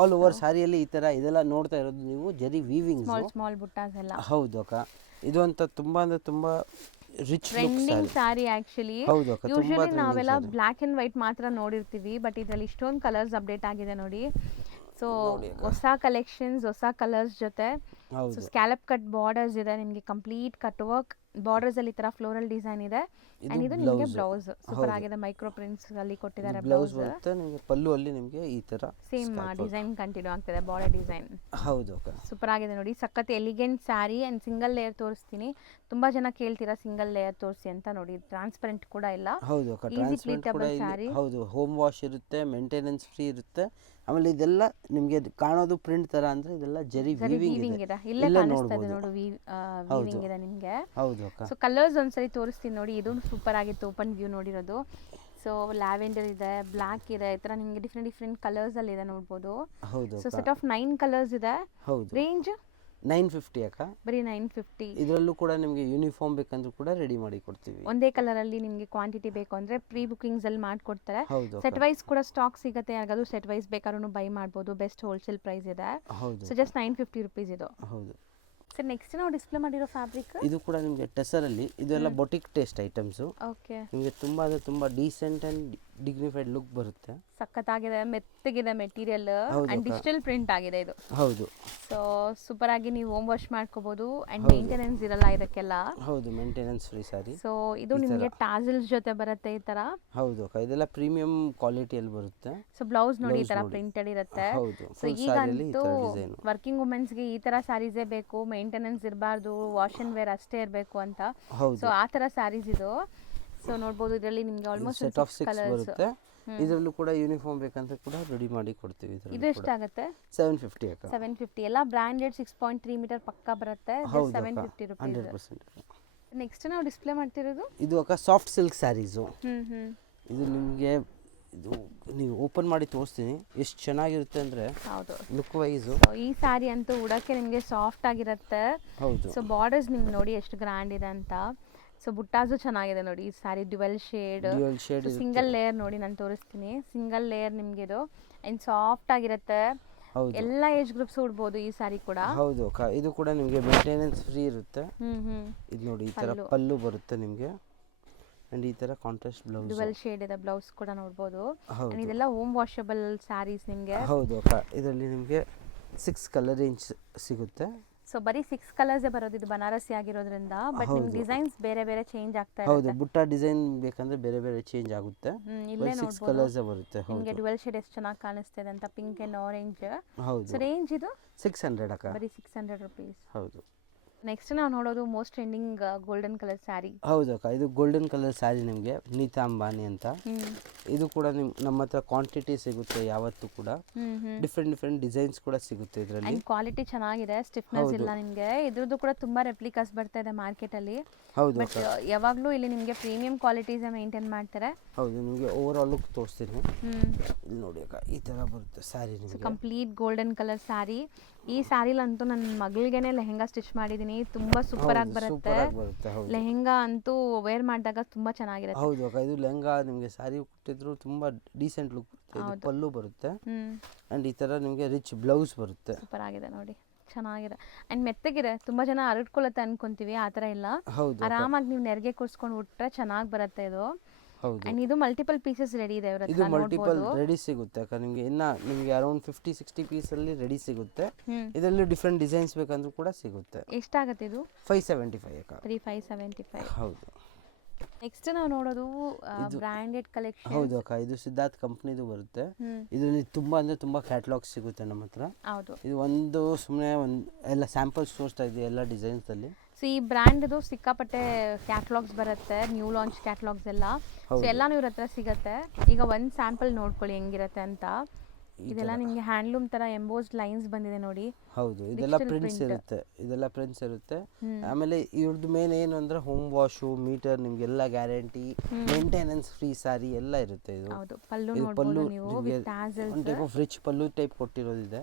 ಆಲ್ ಓವರ್ ಸ್ಯಾರಿಯಲ್ಲಿ. ಈ ತರ ಇದೆಲ್ಲ ನೋಡ್ತಾ ಇರೋದು ನೀವು ಜರಿ ವೀವಿಂಗ್. ಸ್ಮಾಲ್ ಬುಟ್ಟಾಸ್ ಎಲ್ಲ. ಹೌದು ಅಕ್ಕ. ಇದು ಅಂತ ತುಂಬಾ ಅಂದ್ರೆ ತುಂಬಾ ರಿಚ್ ಟ್ರೆಂಡಿಂಗ್ ಸ್ಯಾರಿ ಆಕ್ಚುಲಿ. ಹೌದು ಅಕ್ಕ. ಯೂಶುವಲಿ ನಾವೆಲ್ಲ ಬ್ಲ್ಯಾಕ್ ಅಂಡ್ ವೈಟ್ ಮಾತ್ರ ನೋಡಿರ್ತೀವಿ, ಬಟ್ ಇದರಲ್ಲಿ ಇಷ್ಟೊಂದು ಕಲರ್ಸ್ ಅಪ್ಡೇಟ್ ಆಗಿದೆ ನೋಡಿ. ಸೊ ಹೊಸ ಕಲೆಕ್ಷನ್ಸ್, ಹೊಸ ಕಲರ್ಸ್ ಜೊತೆ. ಸೊ ಸ್ಕ್ಯಾಲಪ್ ಕಟ್ ಬಾರ್ಡರ್ಸ್ ಇದೆ ನಿಮಗೆ. ಕಂಪ್ಲೀಟ್ ಕಟ್ ವರ್ಕ್ ಬಾರ್ಡರ್ಸ್ ಅಲ್ಲಿ ತರ ಫ್ಲೋರಲ್ ಡಿಸೈನ್ ಇದೆ. ಅಂಡ್ ಇದು ನಿಮಗೆ ಬ್ಲೌಸ್ ಸೂಪರ್ ಆಗಿದೆ. ಮೈಕ್ರೋ ಪ್ರಿಂಟ್ಸ್ ಅಲ್ಲಿ ಕೊಟ್ಟಿದ್ದಾರೆ ಬ್ಲೌಸ್ ಬರುತ್ತೆ ನಿಮಗೆ. ಪಲ್ಲು ಅಲ್ಲಿ ನಿಮಗೆ ಈ ತರ ಸೇಮ್ ಡಿಸೈನ್ ಕಂಟಿನ್ಯೂ ಆಗ್ತಿದೆ, ಬಾರ್ಡರ್ ಡಿಸೈನ್. ಹೌದು ಅಕ್ಕ. ಸೂಪರ್ ಆಗಿದೆ ನೋಡಿ. ಸಖತ್ elegant sari. And single layer ತೋರಿಸ್ತೀನಿ. ತುಂಬಾ ಜನ ಕೇಳ್ತೀರಾ ಸಿಂಗಲ್ ಲೇಯರ್ ತೋರಿಸಿ ಅಂತ. ನೋಡಿ ಟ್ರಾನ್ಸ್ಪರೆಂಟ್ ಕೂಡ ಇಲ್ಲ. ಹೌದು ಅಕ್ಕ. ಟ್ರಾನ್ಸ್ಪರೆಂಟ್ ಕೂಡ ಇಲ್ಲ. ಹೌದು, ಹೋಮ್ ವಾಶ್ ಇರುತ್ತೆ, ಮೇಂಟೆನೆನ್ಸ್ ಫ್ರೀ ಇರುತ್ತೆ. ಆಮೇಲೆ ಇದೆಲ್ಲ ನಿಮಗೆ ಕಾಣೋದು ಪ್ರಿಂಟ್ ತರ ಅಂದ್ರೆ ಇದೆಲ್ಲ ಜರಿ ವೀವಿಂಗ್ ಇದೆ. ಇಲ್ಲೇ ಕಾಣಿಸ್ತಾ ಇದೆ ನೋಡಿ, ವೀವಿಂಗ್ ಇದೆ ನಿಮಗೆ. ಹೌದು ಅಕ್ಕ. ಸೊ ಕಲರ್ಸ್ ಒಂದ್ಸರಿ ತೋರಿಸ್ತೀನಿ ನೋಡಿ. ಇದು ಸೂಪರ್ ಆಗಿತ್ತು ಓಪನ್ ವ್ಯೂ ನೋಡಿರೋದು. ಸೊ ಲ್ಯಾವೆಂಡರ್ ಇದೆ, ಬ್ಲ್ಯಾಕ್ ಇದೆ, ಈ ತರ ನಿಮಗೆ ಡಿಫ್ರೆಂಟ್ ಕಲರ್ಸ್ ಅಲ್ಲಿ ಇದೆ ನೋಡಬಹುದು. ಸೊ ಸೆಟ್ ಆಫ್ 9 ಕಲರ್ಸ್ ಇದೆ. ರೇಂಜ್ 950 ಅಕ್ಕ. ಬರೀ 950. ಇದರಲ್ಲೂ ಕೂಡ ನಿಮಗೆ ಯೂನಿಫಾರ್ಮ್ ಬೇಕಂದ್ರೂ ಕೂಡ ರೆಡಿ ಮಾಡಿ ಕೊಡ್ತೀವಿ. ಒಂದೇ ಕಲರ್ ಅಲ್ಲಿ ನಿಮಗೆ ಕ್ವಾಂಟಿಟಿ ಬೇಕು ಅಂದ್ರೆ ಪ್ರೀ ಬುಕಿಂಗ್ಸ್ ಅಲ್ಲಿ ಮಾಡ್ಕೊಡ್ತಾರೆ. ಸೆಟ್ ವೈಸ್ ಕೂಡ ಸ್ಟಾಕ್ ಸಿಗುತ್ತೆ. ಯಾರಿಗಾದ್ರೂ ಸೆಟ್ ವೈಸ್ ಬೇಕಾದ್ರೂ ಬೈ ಮಾಡ್ಬೋದು. ಬೆಸ್ಟ್ ಹೋಲ್ಸೇಲ್ ಪ್ರೈಸ್ ಇದೆ. ಸೊ ಜಸ್ಟ್ 950 ರುಪೀಸ್ ಇದು. ಹೌದು. ಸರ್ ನೆಕ್ಸ್ಟ್ ನಾವು ಡಿಸ್ಪ್ಲೇ ಮಾಡಿರೋ ಫ್ಯಾಬ್ರಿಕ್ ಇದು ಕೂಡ ನಿಮಗೆ ಟೆಸರಲ್ಲಿ, ಇದೆಲ್ಲ ಬೊಟಿಕ್ ಟೇಸ್ಟ್ ಐಟಮ್ಸು. ಓಕೆ, ನಿಮಗೆ ತುಂಬ ಅಂದರೆ ತುಂಬ ಡೀಸೆಂಟ್ ಆ್ಯಂಡ್ ಡಿಗ್ನಿಫೈಡ್ ಲುಕ್ ಬರುತ್ತೆ. ಸಖತ್ತಾಗಿದೆ, ಮೆತ್ತಗಿದೆ ಮೆಟೀರಿಯಲ್ ಅಂಡ್ ಡಿಜಿಟಲ್ ಪ್ರಿಂಟ್ ಆಗಿದೆ ಇದು. ಹೌದು. ಸೊ ಸೂಪರ್ ಆಗಿ ನೀವು ಹೋಮ್ ವಾಶ್ ಮಾಡ್ಕೋಬಹುದು ಅಂಡ್ ಮೇಂಟೆನೆನ್ಸ್ ಇರಲ್ಲ ಇದಕ್ಕೆಲ್ಲ. ಹೌದು, ಮೇಂಟೆನೆನ್ಸ್ ಫ್ರೀ ಸಾರಿ. ಸೊ ಇದು ನಿಮಗೆ ಟಾಸಲ್ಸ್ ಜೊತೆ ಬರುತ್ತೆ ಈ ತರ. ಹೌದು ಅಕ್ಕ, ಇದೆಲ್ಲ ಪ್ರೀಮಿಯಂ ಕ್ವಾಲಿಟಿಯಲ್ಲಿ ಬರುತ್ತೆ. ಸೊ ಬ್ಲೌಸ್ ನೋಡಿ ಈ ತರ ಪ್ರಿಂಟೆಡ್ ಇರುತ್ತೆ. ಹೌದು, ಸೊ ಈಗಂತೂ ವರ್ಕಿಂಗ್ ವುಮೆನ್ಸ್ಗೆ ಈ ತರ ಸ್ಯಾರೀಸೇ ಬೇಕು, ಮೇಂಟೆನೆನ್ಸ್ ಇರಬಾರ್ದು, ವಾಶ್ ಅಂಡ್ ವೇರ್ ಅಷ್ಟೇ ಇರಬೇಕು ಅಂತ. ಸೊ ಆ ತರ ಸ್ಯಾರೀಸ್ ಇದು. ಸೊ ನೋಡ್ಬೋದು ಇದರಲ್ಲಿ ನಿಮಗೆ ಆಲ್ಮೋಸ್ಟ್ ಸೆಟ್ ಆಫ್ 6 ಬರುತ್ತೆ. ಇದರಲ್ಲೂ ಕೂಡ ಯೂನಿಫಾರ್ಮ್ ಬೇಕಂತ ಕೂಡ ರೆಡಿ ಮಾಡಿ ಕೊಡ್ತೀವಿ. ಇದು ಎಷ್ಟಾಗುತ್ತೆ? 750 ಅಕ್ಕ. 750 ಎಲ್ಲ ಬ್ರಾಂಡೆಡ್ 6.3 ಮೀಟರ್ ಪಕ್ಕಾ ಬರುತ್ತೆ. 750 ರೂಪಾಯಿ. 100%. ನೆಕ್ಸ್ಟ್ ನಾವು ಡಿಸ್ಪ್ಲೇ ಮಾಡ್ತಿರೋದು ಇದು ಅಕ್ಕ ಸಾಫ್ಟ್ ಸಿಲ್ಕ್ ಸ್ಯಾರೀಸು. ಇದು ನಿಮಗೆ ಇದು ನೀವು ಓಪನ್ ಮಾಡಿ ತೋರಿಸ್ತೀನಿ ಎಷ್ಟು ಚೆನ್ನಾಗಿರುತ್ತೆ ಅಂದರೆ. ಹೌದು, ಲುಕ್ ವೈಸು ಈ ಸ್ಯಾರಿ ಅಂತೂ ಉಡಕ್ಕೆ ನಿಮಗೆ ಸಾಫ್ಟ್ ಆಗಿರುತ್ತೆ. ಹೌದು. ಸೊ ಬಾರ್ಡರ್ಸ್ ನಿಮ್ಗೆ ನೋಡಿ ಎಷ್ಟು ಗ್ರ್ಯಾಂಡ್ ಇದೆ ಅಂತ. ಸೊ ಬುಟ್ಟಾಸು ಚೆನ್ನಾಗಿದೆ ನೋಡಿ ಈ sari, dual shade. Single layer ನೋಡಿ ನಾನು ತೋರಿಸ್ತೀನಿ. ಸಿಂಗಲ್ ಲೇಯರ್ ನಿಮ್ಗೆ ಇದು ಅಂಡ್ ಸಾಫ್ಟ್ ಆಗಿರುತ್ತೆ. ಎಲ್ಲ ಏಜ್ ಗ್ರೂಪ್ಸ್ ಉಡ್ಬೋದು ಈ ಸ್ಯಾರಿ ಕೂಡ. ಹೌದು ಅಕ್ಕ, ಇದು ಕೂಡ ನಿಮಗೆ ಮೇಂಟೆನೆನ್ಸ್ ಫ್ರೀ ಇರುತ್ತೆ. ಇದು ನೋಡಿ ಈ ತರ ಪಲ್ಲು ಬರುತ್ತೆ ನಿಮಗೆ ಅಂಡ್ ಈ ತರ ಕಾಂಟ್ರಾಸ್ಟ್ ಬ್ಲೌಸ್, ಡ್ಯುವೆಲ್ ಶೇಡ್ ಇದೆ ಬ್ಲೌಸ್ ಕೂಡ ನೋಡಬಹುದು. ಅಂಡ್ ಇದೆಲ್ಲ ಹೋಮ್ ವಾಷಬಲ್ ಸ್ಯಾರೀಸ್ ನಿಮಗೆ. ಹೌದು ಅಕ್ಕ, ಇದರಲ್ಲಿ ನಿಮಗೆ 6 ಕಲರ್ ರೇಂಜ್ ಸಿಗುತ್ತೆ. ಸೊ ಬರೀ 6 ಕಲರ್ಸ್ ಬರೋದು ಇದು ಬನಾರಸಿ ಆಗಿರೋದ್ರಿಂದ. ಬಟ್ ನಿಮ್ ಡಿಸೈನ್ಸ್ ಬೇರೆ ಬೇರೆ ಚೇಂಜ್ ಆಗ್ತಾ ಇರುತ್ತೆ. ಹೌದು, ಬುಟ್ಟ ಡಿಸೈನ್ ಬೇಕಂದ್ರೆ ಬೇರೆ ಬೇರೆ ಚೇಂಜ್ ಆಗುತ್ತೆ. ಇಲ್ಲೇ 6 ಕಲರ್ಸ್ ಬರುತ್ತೆ. ನಿಮಗೆ ಡ್ಯುವೆಲ್ ಶೇಡ್ ಎಷ್ಟು ಚೆನ್ನಾಗಿ ಕಾಣಿಸ್ತಿದೆ ಅಂತ, ಪಿಂಕ್ ಅಂಡ್ ಆರೆಂಜ್. ಹೌದು. ಸೊ ರೇಂಜ್ ಇದು 600 ಅಕ್ಕ. ಬರೀ 600 ರೂಪೀಸ್. ಹೌದು. ನೆಕ್ಸ್ಟ್ ನಾವು ನೋಡೋದು most trending golden colour sari. ಹೌದು ಅಕ್ಕ, ಇದು ಗೋಲ್ಡನ್ ಕಲರ್ ಸ್ಯಾರಿ ನಿಮಗೆ ನೀತಾ ಅಂಬಾನಿ ಅಂತ. ಇದು ಕೂಡ ನಮ್ಮ ಹತ್ರ ಕ್ವಾಂಟಿಟಿ ಸಿಗುತ್ತೆ ಯಾವತ್ತೂ ಕೂಡ. ಡಿಫ್ರೆಂಟ್ ಡಿಸೈನ್ಸ್ ಕೂಡ ಸಿಗುತ್ತೆ ಇದರಲ್ಲಿ. ಕ್ವಾಲಿಟಿ ಚೆನ್ನಾಗಿದೆ, ಸ್ಟಿಫ್ನೆಸ್ ಇಲ್ಲ ನಿಮಗೆ. ಇದ್ರದ್ದು ಕೂಡ ತುಂಬಾ ರೆಪ್ಲಿಕಾಸ್ ಬರ್ತಾ ಇದೆ ಮಾರ್ಕೆಟ್ ಅಲ್ಲಿ. ಹೌದು, ಬಟ್ ಯಾವಾಗಲೂ ಇಲ್ಲಿ ನಿಮಗೆ ಪ್ರೀಮಿಯಂ ಕ್ವಾಲಿಟೀಸ್ ಮೇಂಟೈನ್ ಮಾಡ್ತಾರೆ. ಹೌದು, ನಿಮಗೆ ಓವರ್ ಆಲ್ ಲುಕ್ ತೋರಿಸ್ತೀನಿ. ಇಲ್ಲಿ ನೋಡಿ ಅಕ್ಕ, ಈ ತರ ಬರುತ್ತೆ ಸ್ಯಾರಿ ನಿಮಗೆ. Complete golden colour sari. ಈ ಸ್ಯಾರಿಲಂತೂ ನನ್ನ ಮಗಳಿಗೆನೆ ಲೆಹೆಂಗಾ ಸ್ಟಿಚ್ ಮಾಡಿದೀನಿ. ತುಂಬಾ ಸೂಪರ್ ಆಗಿ ಬರುತ್ತೆ. ಲೆಹೆಂಗಾ ಅಂತೂ ವೇರ್ ಮಾಡಿದಾಗ ತುಂಬಾ ಚೆನ್ನಾಗಿರುತ್ತೆ. ಹೌದು ಅಕ್ಕ, ಇದು ಲೆಹೆಂಗಾ ನಿಮಗೆ ಸ್ಯಾರಿ ಕೊಟ್ಟಿದ್ರು ತುಂಬಾ ಡೀಸೆಂಟ್ ಲುಕ್ ಬರುತ್ತೆ. ಇದು ಪಲ್ಲು ಬರುತ್ತೆ ಅಂಡ್ ಈ ತರ ನಿಮಗೆ ರಿಚ್ ಬ್ಲೌಸ್ ಬರುತ್ತೆ. ಸೂಪರ್ ಆಗಿದೆ ನೋಡಿ, ಚೆನ್ನಾಗಿದೆ ಅಂಡ್ ಮೆತ್ತಗಿದೆ. ತುಂಬಾ ಜನ ಹರಡ್ಕೊಳ್ಳುತ್ತೆ ಅನ್ಕೊಂತೀವಿ, ಆ ತರ ಇಲ್ಲ. ಆರಾಮಾಗಿ ನೀವು ನೆರಿಗೆ ಕೂರ್ಸ್ಕೊಂಡು ಉಟ್ರೆ ಚೆನ್ನಾಗಿ ಬರುತ್ತೆ ಇದು. ಹೌದು. ಅಂಡ್ ಇದು ಮಲ್ಟಿಪಲ್ ಪೀಸಸ್ ರೆಡಿ ಇದೆ ಇವರ ಹತ್ರ. ಇದು ಮಲ್ಟಿಪಲ್ ರೆಡಿ ಸಿಗುತ್ತೆ ಅಕ್ಕ ನಿಮಗೆ. ಇನ್ನ ನಿಮಗೆ ಅರೌಂಡ್ 50-60 ಪೀಸ್ ಅಲ್ಲಿ ರೆಡಿ ಸಿಗುತ್ತೆ. ಇದರಲ್ಲಿ ಡಿಫರೆಂಟ್ ಡಿಸೈನ್ಸ್ ಬೇಕಂದ್ರೂ ಕೂಡ ಸಿಗುತ್ತೆ. ಎಷ್ಟಾಗುತ್ತೆ ಇದು? 575 ಅಕ್ಕ. 575. ಹೌದು. ನೆಕ್ಸ್ಟ್ ನಾವು ನೋಡೋದು ಬ್ರಾಂಡೆಡ್ ಕಲೆಕ್ಷನ್. ಹೌದು ಅಕ್ಕ, ಇದು ಸಿದ್ಧಾರ್ಥ್ ಕಂಪ್ನಿದು ಬರುತ್ತೆ. ಇದರಲ್ಲಿ ತುಂಬಾ ಅಂದ್ರೆ ತುಂಬಾ ಕ್ಯಾಟಲಾಗ್ಸ್ ಸಿಗುತ್ತೆ ನಮ್ಮ ಹತ್ರ. ಹೌದು. ಇದು ಒಂದು ಸುಮ್ಮನೆ ಎಲ್ಲ ಸ್ಯಾಂಪಲ್ಸ್ ತೋರಿಸ್ತಾ ಇದೆ ಎಲ್ಲ ಡಿಸೈನ್ಸ್ ಅಲ್ಲಿ. ಸೊ ಈ ಬ್ರ್ಯಾಂಡ್ದು ಸಿಕ್ಕಾಪಟ್ಟೆ ಕ್ಯಾಟಲಾಗ್ಸ್ ಬರುತ್ತೆ, ನ್ಯೂ ಲಾಂಚ್ ಕ್ಯಾಟಲಾಗ್ಸ್ ಎಲ್ಲ. ಸೊ ಎಲ್ಲಾನು ಇವ್ರ ಹತ್ರ ಸಿಗುತ್ತೆ. ಈಗ ಒಂದು ಸ್ಯಾಂಪಲ್ ನೋಡ್ಕೊಳ್ಳಿ ಹೆಂಗಿರುತ್ತೆ ಅಂತ. ಇದೆಲ್ಲ ನಿಮಗೆ ಹ್ಯಾಂಡ್ಲೂಮ್ ತರ ಎಂಬೋಸ್ಡ್ ಲೈನ್ಸ್ ಬಂದಿದೆ ನೋಡಿ. ಹೌದು, ಇದೆಲ್ಲ ಪ್ರಿಂಟ್ಸ್ ಇರುತ್ತೆ. ಇದೆಲ್ಲ ಪ್ರಿಂಟ್ಸ್ ಇರುತ್ತೆ. ಆಮೇಲೆ ಇವ್ರದ್ದು ಮೇನ್ ಏನು ಅಂದ್ರೆ ಹೋಮ್ ವಾಶು, ಮೀಟರ್, ನಿಮ್ಗೆಲ್ಲ ಗ್ಯಾರಂಟಿ, ಮೇಂಟೆನೆನ್ಸ್ ಫ್ರೀ ಸಾರಿ ಎಲ್ಲ ಇರುತ್ತೆ. ಇದು ಹೌದು, ಪಲ್ಲು ನೋಡಬಹುದು ನೀವು ವಿತ್ ಟ್ಯಾಸಲ್ಸ್. ಒಂದು type of rich pallu type ಕೊಟ್ಟಿರೋದಿದೆ.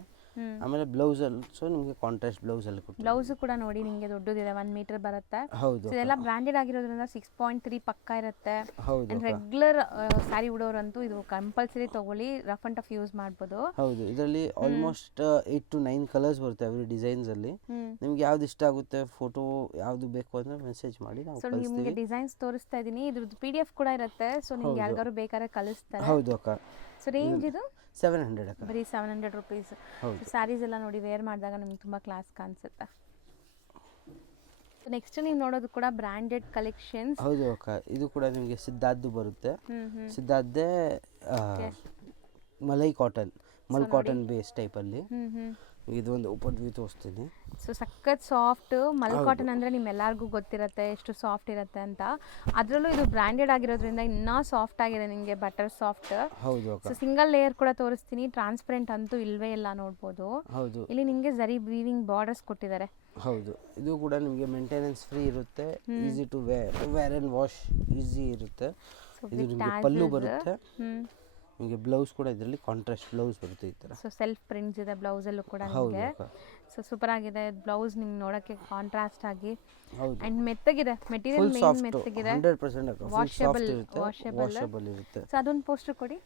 ಆಮೇಲೆ ಬ್ಲೌಸ್ ಅಲ್ಲಿ ನಿಮಗೆ ಕಾಂಟ್ರಾಸ್ಟ್ ಬ್ಲೌಸ್ ಅಲ್ಲಿ ಕೊಟ್ಟು, ಬ್ಲೌಸ್ ಕೂಡ ನೋಡಿ ನಿಮಗೆ ದೊಡ್ಡದಿದೆ, 1 ಮೀಟರ್ ಬರುತ್ತೆ. ಹೌದು, ಇದೆಲ್ಲ ಬ್ರಾಂಡೆಡ್ ಆಗಿರೋದ್ರಿಂದ 6.3 ಪಕ್ಕ ಇರುತ್ತೆ. ಹೌದು, ರೆಗ್ಯುಲರ್ ಸ್ಯಾರಿ ಉಡೋರಂತೂ ಇದು ಕಂಪಲ್ಸರಿ ತಗೊಳ್ಳಿ, ರಫ್ ಅಂಡ್ ಟಫ್ ಯೂಸ್ ಮಾಡಬಹುದು. ಹೌದು, ಇದರಲ್ಲಿ ಆಲ್ಮೋಸ್ಟ್ 8 to 9 ಕಲರ್ಸ್ ಬರುತ್ತೆ ಅವರಿ ಡಿಸೈನ್ಸ್ ಅಲ್ಲಿ. ನಿಮ್ಗೆ ಯಾವ್ದು ಇಷ್ಟ ಆಗುತ್ತೆ, ಫೋಟೋ ಯಾವ್ದು ಬೇಕು ಅಂದ್ರೆ ಮೆಸೇಜ್ ಮಾಡಿ ನಾವು ಕಳಿಸ್ತೀವಿ. ನಿಮಗೆ ಡಿಸೈನ್ಸ್ ತೋರಿಸ್ತಾ ಇದೀನಿ, ಇದ್ರದ್ದು PDF ಕೂಡ ಇರುತ್ತೆ. ಸೊ ನಿಮ್ಗೆ ಯಾರಿಗಾರು ಬೇಕಾದ್ರೆ ಕಳಿಸ್ತಾರೆ. ಹೌದು ಅಕ್ಕ. ಸೊ ರೇಂಜ್ ಇದು 700 ಅಕ್ಕ. ಬರೀ 700 ರೂಪೀಸ್. ಸ್ಯಾರೀಸ್ ಎಲ್ಲ ನೋಡಿ ವೇರ್ ಮಾಡಿದಾಗ ನಿಮ್ಗೆ ತುಂಬಾ ಕ್ಲಾಸ್ ಕಾಣಿಸುತ್ತೆ. ನೆಕ್ಸ್ಟ್ ನೀವು ನೋಡೋದು ಕೂಡ ಬ್ರಾಂಡೆಡ್ ಕಲೆಕ್ಷನ್ಸ್. ಹೌದು ಅಕ್ಕ, ಇದು ಕೂಡ ನಿಮಗೆ ಸಿದ್ಧಾರ್ಥ್ ಬರುತ್ತೆ. ಸಿದ್ಧಾರ್ಥ್ದೇ ಮಲೈ ಕಾಟನ್, ಕಾಟನ್ ಬೇಸ್ ಟೈಪ್ ಅಲ್ಲಿ. ಇದು ಒಂದು ಓಪನ್ ವ್ಯೂ ತೋರಿಸ್ತೀನಿ. ಸೊ ಸಖತ್ ಸಾಫ್ಟ್ ಮಲ್ ಕಾಟನ್ ಅಂದ್ರೆ ನಿಮ್ಮೆಲ್ಲರಿಗೂ ಗೊತ್ತಿರುತ್ತೆ ಎಷ್ಟು ಸಾಫ್ಟ್ ಇರುತ್ತೆ ಅಂತ. ಅದರಲ್ಲೂ ಇದು ಬ್ರಾಂಡೆಡ್ ಆಗಿರೋದ್ರಿಂದ ಇನ್ನೂ ಸಾಫ್ಟ್ ಆಗಿದೆ ನಿಮಗೆ, ಬಟರ್ ಸಾಫ್ಟ್. ಹೌದು. ಸೊ ಸಿಂಗಲ್ ಲೇಯರ್ ಕೂಡ ತೋರಿಸ್ತೀನಿ, ಟ್ರಾನ್ಸ್ಪರೆಂಟ್ ಅಂತೂ ಇಲ್ವೇ ಇಲ್ಲ ನೋಡ್ಬೋದು. ಹೌದು, ಇಲ್ಲಿ ನಿಮಗೆ ಜರಿ ವೀವಿಂಗ್ ಬಾರ್ಡರ್ಸ್ ಕೊಟ್ಟಿದ್ದಾರೆ. ಹೌದು, ಇದು ಕೂಡ ನಿಮಗೆ ಮೇಂಟೆನೆನ್ಸ್ ಫ್ರೀ ಇರುತ್ತೆ, easy to wear and wash easy ಇರುತ್ತೆ. ಇದು ನಿಮಗೆ ಪಲ್ಲು ಬರುತ್ತೆ. ನಿಮಗೆ ಬ್ಲೌಸ್ ಕೂಡ ಇದರಲ್ಲಿ ಕಾಂಟ್ರಾಸ್ಟ್ ಬ್ಲೌಸ್ ಬರುತ್ತೆ ಈ ತರ. ಸೊ ಸೆಲ್ಫ್ ಪ್ರಿಂಟ್ಸ್ ಇದೆ ಬ್ಲೌಸ್ ಅಲ್ಲೂ ಕೂಡ ನಿಮಗೆ. ಸೊ ಸೂಪರ್ ಆಗಿದೆ ಬ್ಲೌಸ್, ನಿಮ್ಗೆ ನೋಡಕ್ಕೆ ಕಾಂಟ್ರಾಸ್ಟ್ ಆಗಿ. ಅಂಡ್ ಮೆತ್ತಗಿದೆ ಮೆಟೀರಿಯಲ್, ಮೇನ್ ಮೆತ್ತಗಿದೆ. 100% ವಾಷಬಲ್ ಇರುತ್ತೆ. ಸೊ ಅದೊಂದು ಪೋಸ್ಟರ್ ಕೊಡಿ.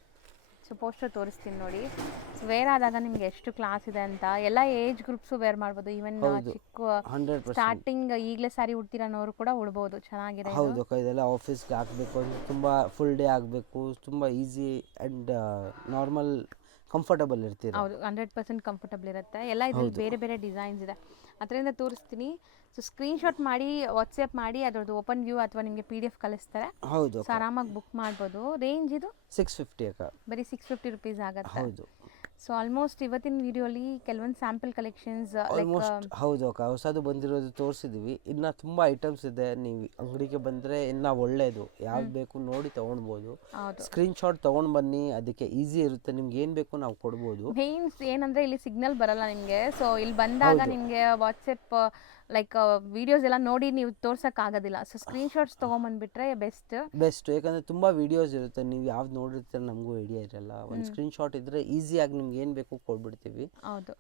ಸೊ ಪೋಸ್ಟರ್ ತೋರಿಸ್ತೀನಿ ನೋಡಿ. ಸೊ ವೇರ್ ಆದಾಗ ನಿಮ್ಗೆ ಎಷ್ಟು ಕ್ಲಾಸ್ ಇದೆ ಅಂತ. ಎಲ್ಲ ಏಜ್ ಗ್ರೂಪ್ಸು ವೇರ್ ಮಾಡ್ಬೋದು. ಈವನ್ ಚಿಕ್ಕ 100% ಸ್ಟಾರ್ಟಿಂಗ್ ಈಗಲೇ ಸಾರಿ ಉಡ್ತಿರೋನವರು ಕೂಡ ಉಡ್ಬೋದು. ಚೆನ್ನಾಗಿದೆ. ಹೌದು ಅಕ್ಕ, ಇದೆಲ್ಲ ಆಫೀಸ್ಗೆ ಹಾಕಬೇಕು ಅಂದ್ರೆ ತುಂಬ ಫುಲ್ ಡೇ ಆಗಬೇಕು, ತುಂಬ ಈಸಿ ಆ್ಯಂಡ್ ನಾರ್ಮಲ್ ಕಂಫರ್ಟಬಲ್ ಇರ್ತೀರ. ಹೌದು 100% ಕಂಫರ್ಟಬಲ್ ಇರುತ್ತೆ. ಎಲ್ಲ ಇದ್ರಲ್ಲಿ ಬೇರೆ ಬೇರೆ ಡಿಸೈನ್ಸ್ ಇದೆ, ಅದರಿಂದ ತೋರಿಸ್ತೀನಿ. ಸೊ ಸ್ಕ್ರೀನ್ಶಾಟ್ ಮಾಡಿ ವಾಟ್ಸಪ್ ಮಾಡಿ ಅದರದ್ದು ಓಪನ್ ವ್ಯೂ ಅಥವಾ ನಿಮಗೆ PDF ಕಳಿಸ್ತಾರೆ. ಹೌದು ಸೊ ಆರಾಮಾಗಿ ಬುಕ್ ಮಾಡ್ಬೋದು. ರೇಂಜ್ ಇದು 650 ಅಕ್ಕ. ಬರೀ 650 ರುಪೀಸ್ ಆಗುತ್ತೆ. ಹೌದು. ಸೊ ಆಲ್ಮೋಸ್ಟ್ ಇವತ್ತಿನ ವಿಡಿಯೋಲಿ ಕೆಲವೊಂದು ಸ್ಯಾಂಪಲ್ ಕಲೆಕ್ಷನ್ಸ್ ಆಲ್ಮೋಸ್ಟ್ ಹೌದು ಅಕ್ಕ, ಹೊಸದು ಬಂದಿರೋದು ತೋರಿಸಿದ್ವಿ. ಇನ್ನು ತುಂಬ ಐಟಮ್ಸ್ ಇದೆ, ನೀವು ಅಂಗಡಿಗೆ ಬಂದರೆ ಇನ್ನು ಒಳ್ಳೆಯದು, ಯಾವ್ದು ಬೇಕು ನೋಡಿ ತೊಗೊಳ್ಬೋದು. ಸ್ಕ್ರೀನ್ಶಾಟ್ ತೊಗೊಂಡು ಬನ್ನಿ, ಅದಕ್ಕೆ ಈಸಿ ಇರುತ್ತೆ. ನಿಮ್ಗೆ ಏನು ಬೇಕು ನಾವು ಕೊಡ್ಬೋದು. ಮೇನ್ಸ್ ಏನಂದರೆ ಇಲ್ಲಿ ಸಿಗ್ನಲ್ ಬರಲ್ಲ ನಿಮಗೆ. ಸೊ ಇಲ್ಲಿ ಬಂದಾಗ ನಿಮಗೆ ವಾಟ್ಸಪ್ ಲೈಕ್ ವಿಡಿಯೋಸ್ ಎಲ್ಲ ನೋಡಿ ನೀವು ತೋರ್ಸೋಕ್ಕಾಗೋದಿಲ್ಲ. ಸೊ ಸ್ಕ್ರೀನ್ಶಾಟ್ಸ್ ತೊಗೊಂಬಂದ್ಬಿಟ್ರೆ ಬೆಸ್ಟ್. ಯಾಕಂದರೆ ತುಂಬ ವೀಡಿಯೋಸ್ ಇರುತ್ತೆ, ನೀವು ಯಾವ್ದು ನೋಡಿರ್ತೀರ ನಮಗೂ ಐಡಿಯಾ ಇರಲ್ಲ. ಒಂದು ಸ್ಕ್ರೀನ್ಶಾಟ್ ಇದ್ದರೆ ಈಸಿಯಾಗಿ ನಿಮ್ಗೆ ಏನು ಬೇಕು ಕೊಟ್ಬಿಡ್ತೀವಿ.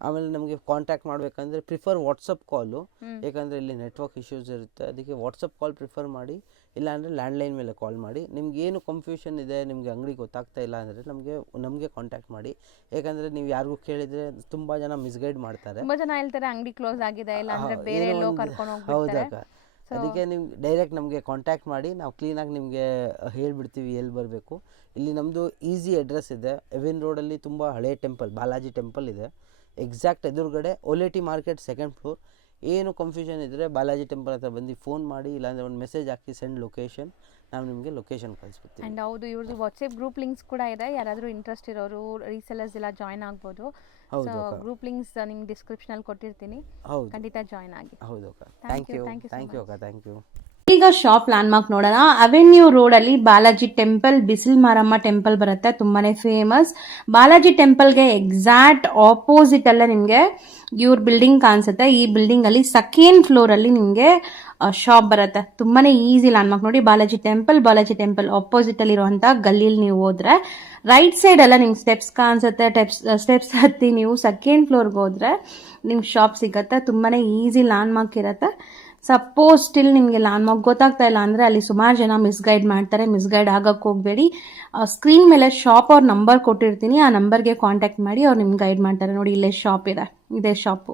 ಆಮೇಲೆ ನಮಗೆ ಕಾಂಟ್ಯಾಕ್ಟ್ ಮಾಡಬೇಕಂದ್ರೆ ಪ್ರಿಫರ್ ವಾಟ್ಸಪ್ ಕಾಲು, ಯಾಕಂದರೆ ಇಲ್ಲಿ ನೆಟ್ವರ್ಕ್ ಇಶ್ಯೂಸ್ ಇರುತ್ತೆ. ಅದಕ್ಕೆ ವಾಟ್ಸಪ್ ಕಾಲ್ ಪ್ರಿಫರ್ ಮಾಡಿ, ಇಲ್ಲಾಂದರೆ ಲ್ಯಾಂಡ್ಲೈನ್ ಮೇಲೆ ಕಾಲ್ ಮಾಡಿ. ನಿಮ್ಗೆ ಏನು ಕನ್ಫ್ಯೂಷನ್ ಇದೆ, ನಿಮಗೆ ಅಂಗಡಿ ಗೊತ್ತಾಗ್ತಾ ಇಲ್ಲ ಅಂದರೆ ನಮಗೆ ಕಾಂಟ್ಯಾಕ್ಟ್ ಮಾಡಿ. ಯಾಕಂದರೆ ನೀವು ಯಾರಿಗೂ ಕೇಳಿದರೆ ತುಂಬ ಜನ ಮಿಸ್ಗೈಡ್ ಮಾಡ್ತಾರೆ. ತುಂಬ ಜನ ಹೇಳ್ತಾರೆ ಅಂಗಡಿ ಕ್ಲೋಸ್ ಆಗಿದೆ, ಇಲ್ಲ ಅಂದರೆ ಬೇರೆ ಎಲ್ಲೋ ಕರ್ಕೊಂಡು ಹೋಗ್ಬಿಡ್ತಾರೆ. ಹೌದಕ್ಕ, ಅದಕ್ಕೆ ನೀವು ಡೈರೆಕ್ಟ್ ನಮಗೆ ಕಾಂಟ್ಯಾಕ್ಟ್ ಮಾಡಿ, ನಾವು ಕ್ಲೀನಾಗಿ ನಿಮಗೆ ಹೇಳ್ಬಿಡ್ತೀವಿ ಎಲ್ಲಿ ಬರಬೇಕು. ಇಲ್ಲಿ ನಮ್ಮದು ಈಸಿ ಅಡ್ರೆಸ್ ಇದೆ. ಎವಿನ್ ರೋಡಲ್ಲಿ ತುಂಬ ಹಳೆ ಟೆಂಪಲ್, ಬಾಲಾಜಿ ಟೆಂಪಲ್ ಇದೆ. ಎಕ್ಸಾಕ್ಟ್ ಎದುರುಗಡೆ ಓಲೇಟಿ ಮಾರ್ಕೆಟ್ 2nd ಫ್ಲೋರ್. ಏನು ಕನ್ಫ್ಯೂಷನ್ ಇದ್ದರೆ ಬಾಲಾಜಿ ಟೆಂಪಲ್ ಹತ್ರ ಬಂದು ಫೋನ್ ಮಾಡಿ, ಇಲ್ಲಾಂದರೆ ಒಂದು ಮೆಸೇಜ್ ಹಾಕಿ ಸೆಂಡ್ ಲೊಕೇಶನ್, ನಾವು ನಿಮಗೆ ಲೊಕೇಶನ್ ಕಳಿಸ್ಬಿಡ್ತೀವಿ. ಆ್ಯಂಡ್ ಹೌದು, ಇವ್ರದ್ದು ವಾಟ್ಸಪ್ ಗ್ರೂಪ್ ಲಿಂಕ್ಸ್ ಕೂಡ ಇದೆ. ಯಾರಾದರೂ ಇಂಟ್ರೆಸ್ಟ್ ಇರೋರು ರೀಸೆಲ್ಲರ್ಸ್ ಎಲ್ಲ ಜಾಯ್ನ್ ಆಗ್ಬೋದು. ಸೊ ಗ್ರೂಪ್ ಲಿಂಕ್ಸ್ ನಿಮ್ಗೆ ಡಿಸ್ಕ್ರಿಪ್ಷನಲ್ಲಿ ಕೊಟ್ಟಿರ್ತೀನಿ, ಖಂಡಿತ ಜಾಯ್ನ್ ಆಗಿ. ಹೌದು ಅಕ್ಕ, ಥ್ಯಾಂಕ್ ಯು ಅಕ್ಕ, ಥ್ಯಾಂಕ್ ಯು. ಈಗ ಶಾಪ್ ಲ್ಯಾಂಡ್ಮಾರ್ಕ್ ನೋಡೋಣ. ಅವೆನ್ಯೂ ರೋಡ್ ಅಲ್ಲಿ ಬಾಲಾಜಿ ಟೆಂಪಲ್, ಬಿಸಿಲ್ ಮಾರಮ್ಮ ಟೆಂಪಲ್ ಬರುತ್ತೆ, ತುಂಬಾನೇ ಫೇಮಸ್. ಬಾಲಾಜಿ ಟೆಂಪಲ್ಗೆ ಎಕ್ಸಾಕ್ಟ್ ಆಪೋಸಿಟ್ ಅಲ್ಲೇ ನಿಮ್ಗೆ ಇವ್ರ ಬಿಲ್ಡಿಂಗ್ ಕಾಣಿಸುತ್ತೆ. ಈ ಬಿಲ್ಡಿಂಗ್ ಅಲ್ಲಿ 2nd ಫ್ಲೋರ್ ಅಲ್ಲಿ ನಿಮ್ಗೆ ಶಾಪ್ ಬರುತ್ತೆ. ತುಂಬಾನೇ ಈಸಿ ಲ್ಯಾಂಡ್ಮಾರ್ಕ್ ನೋಡಿ. ಬಾಲಾಜಿ ಟೆಂಪಲ್ ಆಪೋಸಿಟ್ ಅಲ್ಲಿ ಇರುವಂತ ಗಲ್ಲಿಯಲ್ಲಿ ನೀವು ಹೋದ್ರೆ ರೈಟ್ ಸೈಡ್ ಎಲ್ಲ ನಿಮ್ಗೆ ಸ್ಟೆಪ್ಸ್ ಕಾಣಿಸುತ್ತೆ. ಸ್ಟೆಪ್ಸ್ ಹತ್ತಿ ನೀವು 2nd ಫ್ಲೋರ್ಗೆ ಹೋದ್ರೆ ನಿಮ್ಗೆ ಶಾಪ್ ಸಿಗತ್ತೆ. ತುಂಬಾನೇ ಈಸಿ ಲ್ಯಾಂಡ್ಮಾರ್ಕ್ ಇರುತ್ತೆ. ಸಪೋಸ್ ಸ್ಟಿಲ್ ನಿಮಗೆ ಲ್ಯಾಂಡ್ಮಾರ್ಕ್ ಗೊತ್ತಾಗ್ತಾ ಇಲ್ಲ ಅಂದರೆ ಅಲ್ಲಿ ಸುಮಾರು ಜನ ಮಿಸ್ಗೈಡ್ ಮಾಡ್ತಾರೆ. ಮಿಸ್ಗೈಡ್ ಆಗಕ್ಕೆ ಹೋಗಬೇಡಿ. ಸ್ಕ್ರೀನ್ ಮೇಲೆ ಶಾಪ್ ಅವ್ರ ನಂಬರ್ ಕೊಟ್ಟಿರ್ತೀನಿ, ಆ ನಂಬರ್ಗೆ ಕಾಂಟ್ಯಾಕ್ಟ್ ಮಾಡಿ, ಅವ್ರು ನಿಮ್ಗೆ ಗೈಡ್ ಮಾಡ್ತಾರೆ. ನೋಡಿ, ಇಲ್ಲೇ ಶಾಪ್ ಇದೆ, ಇದೇ ಶಾಪು.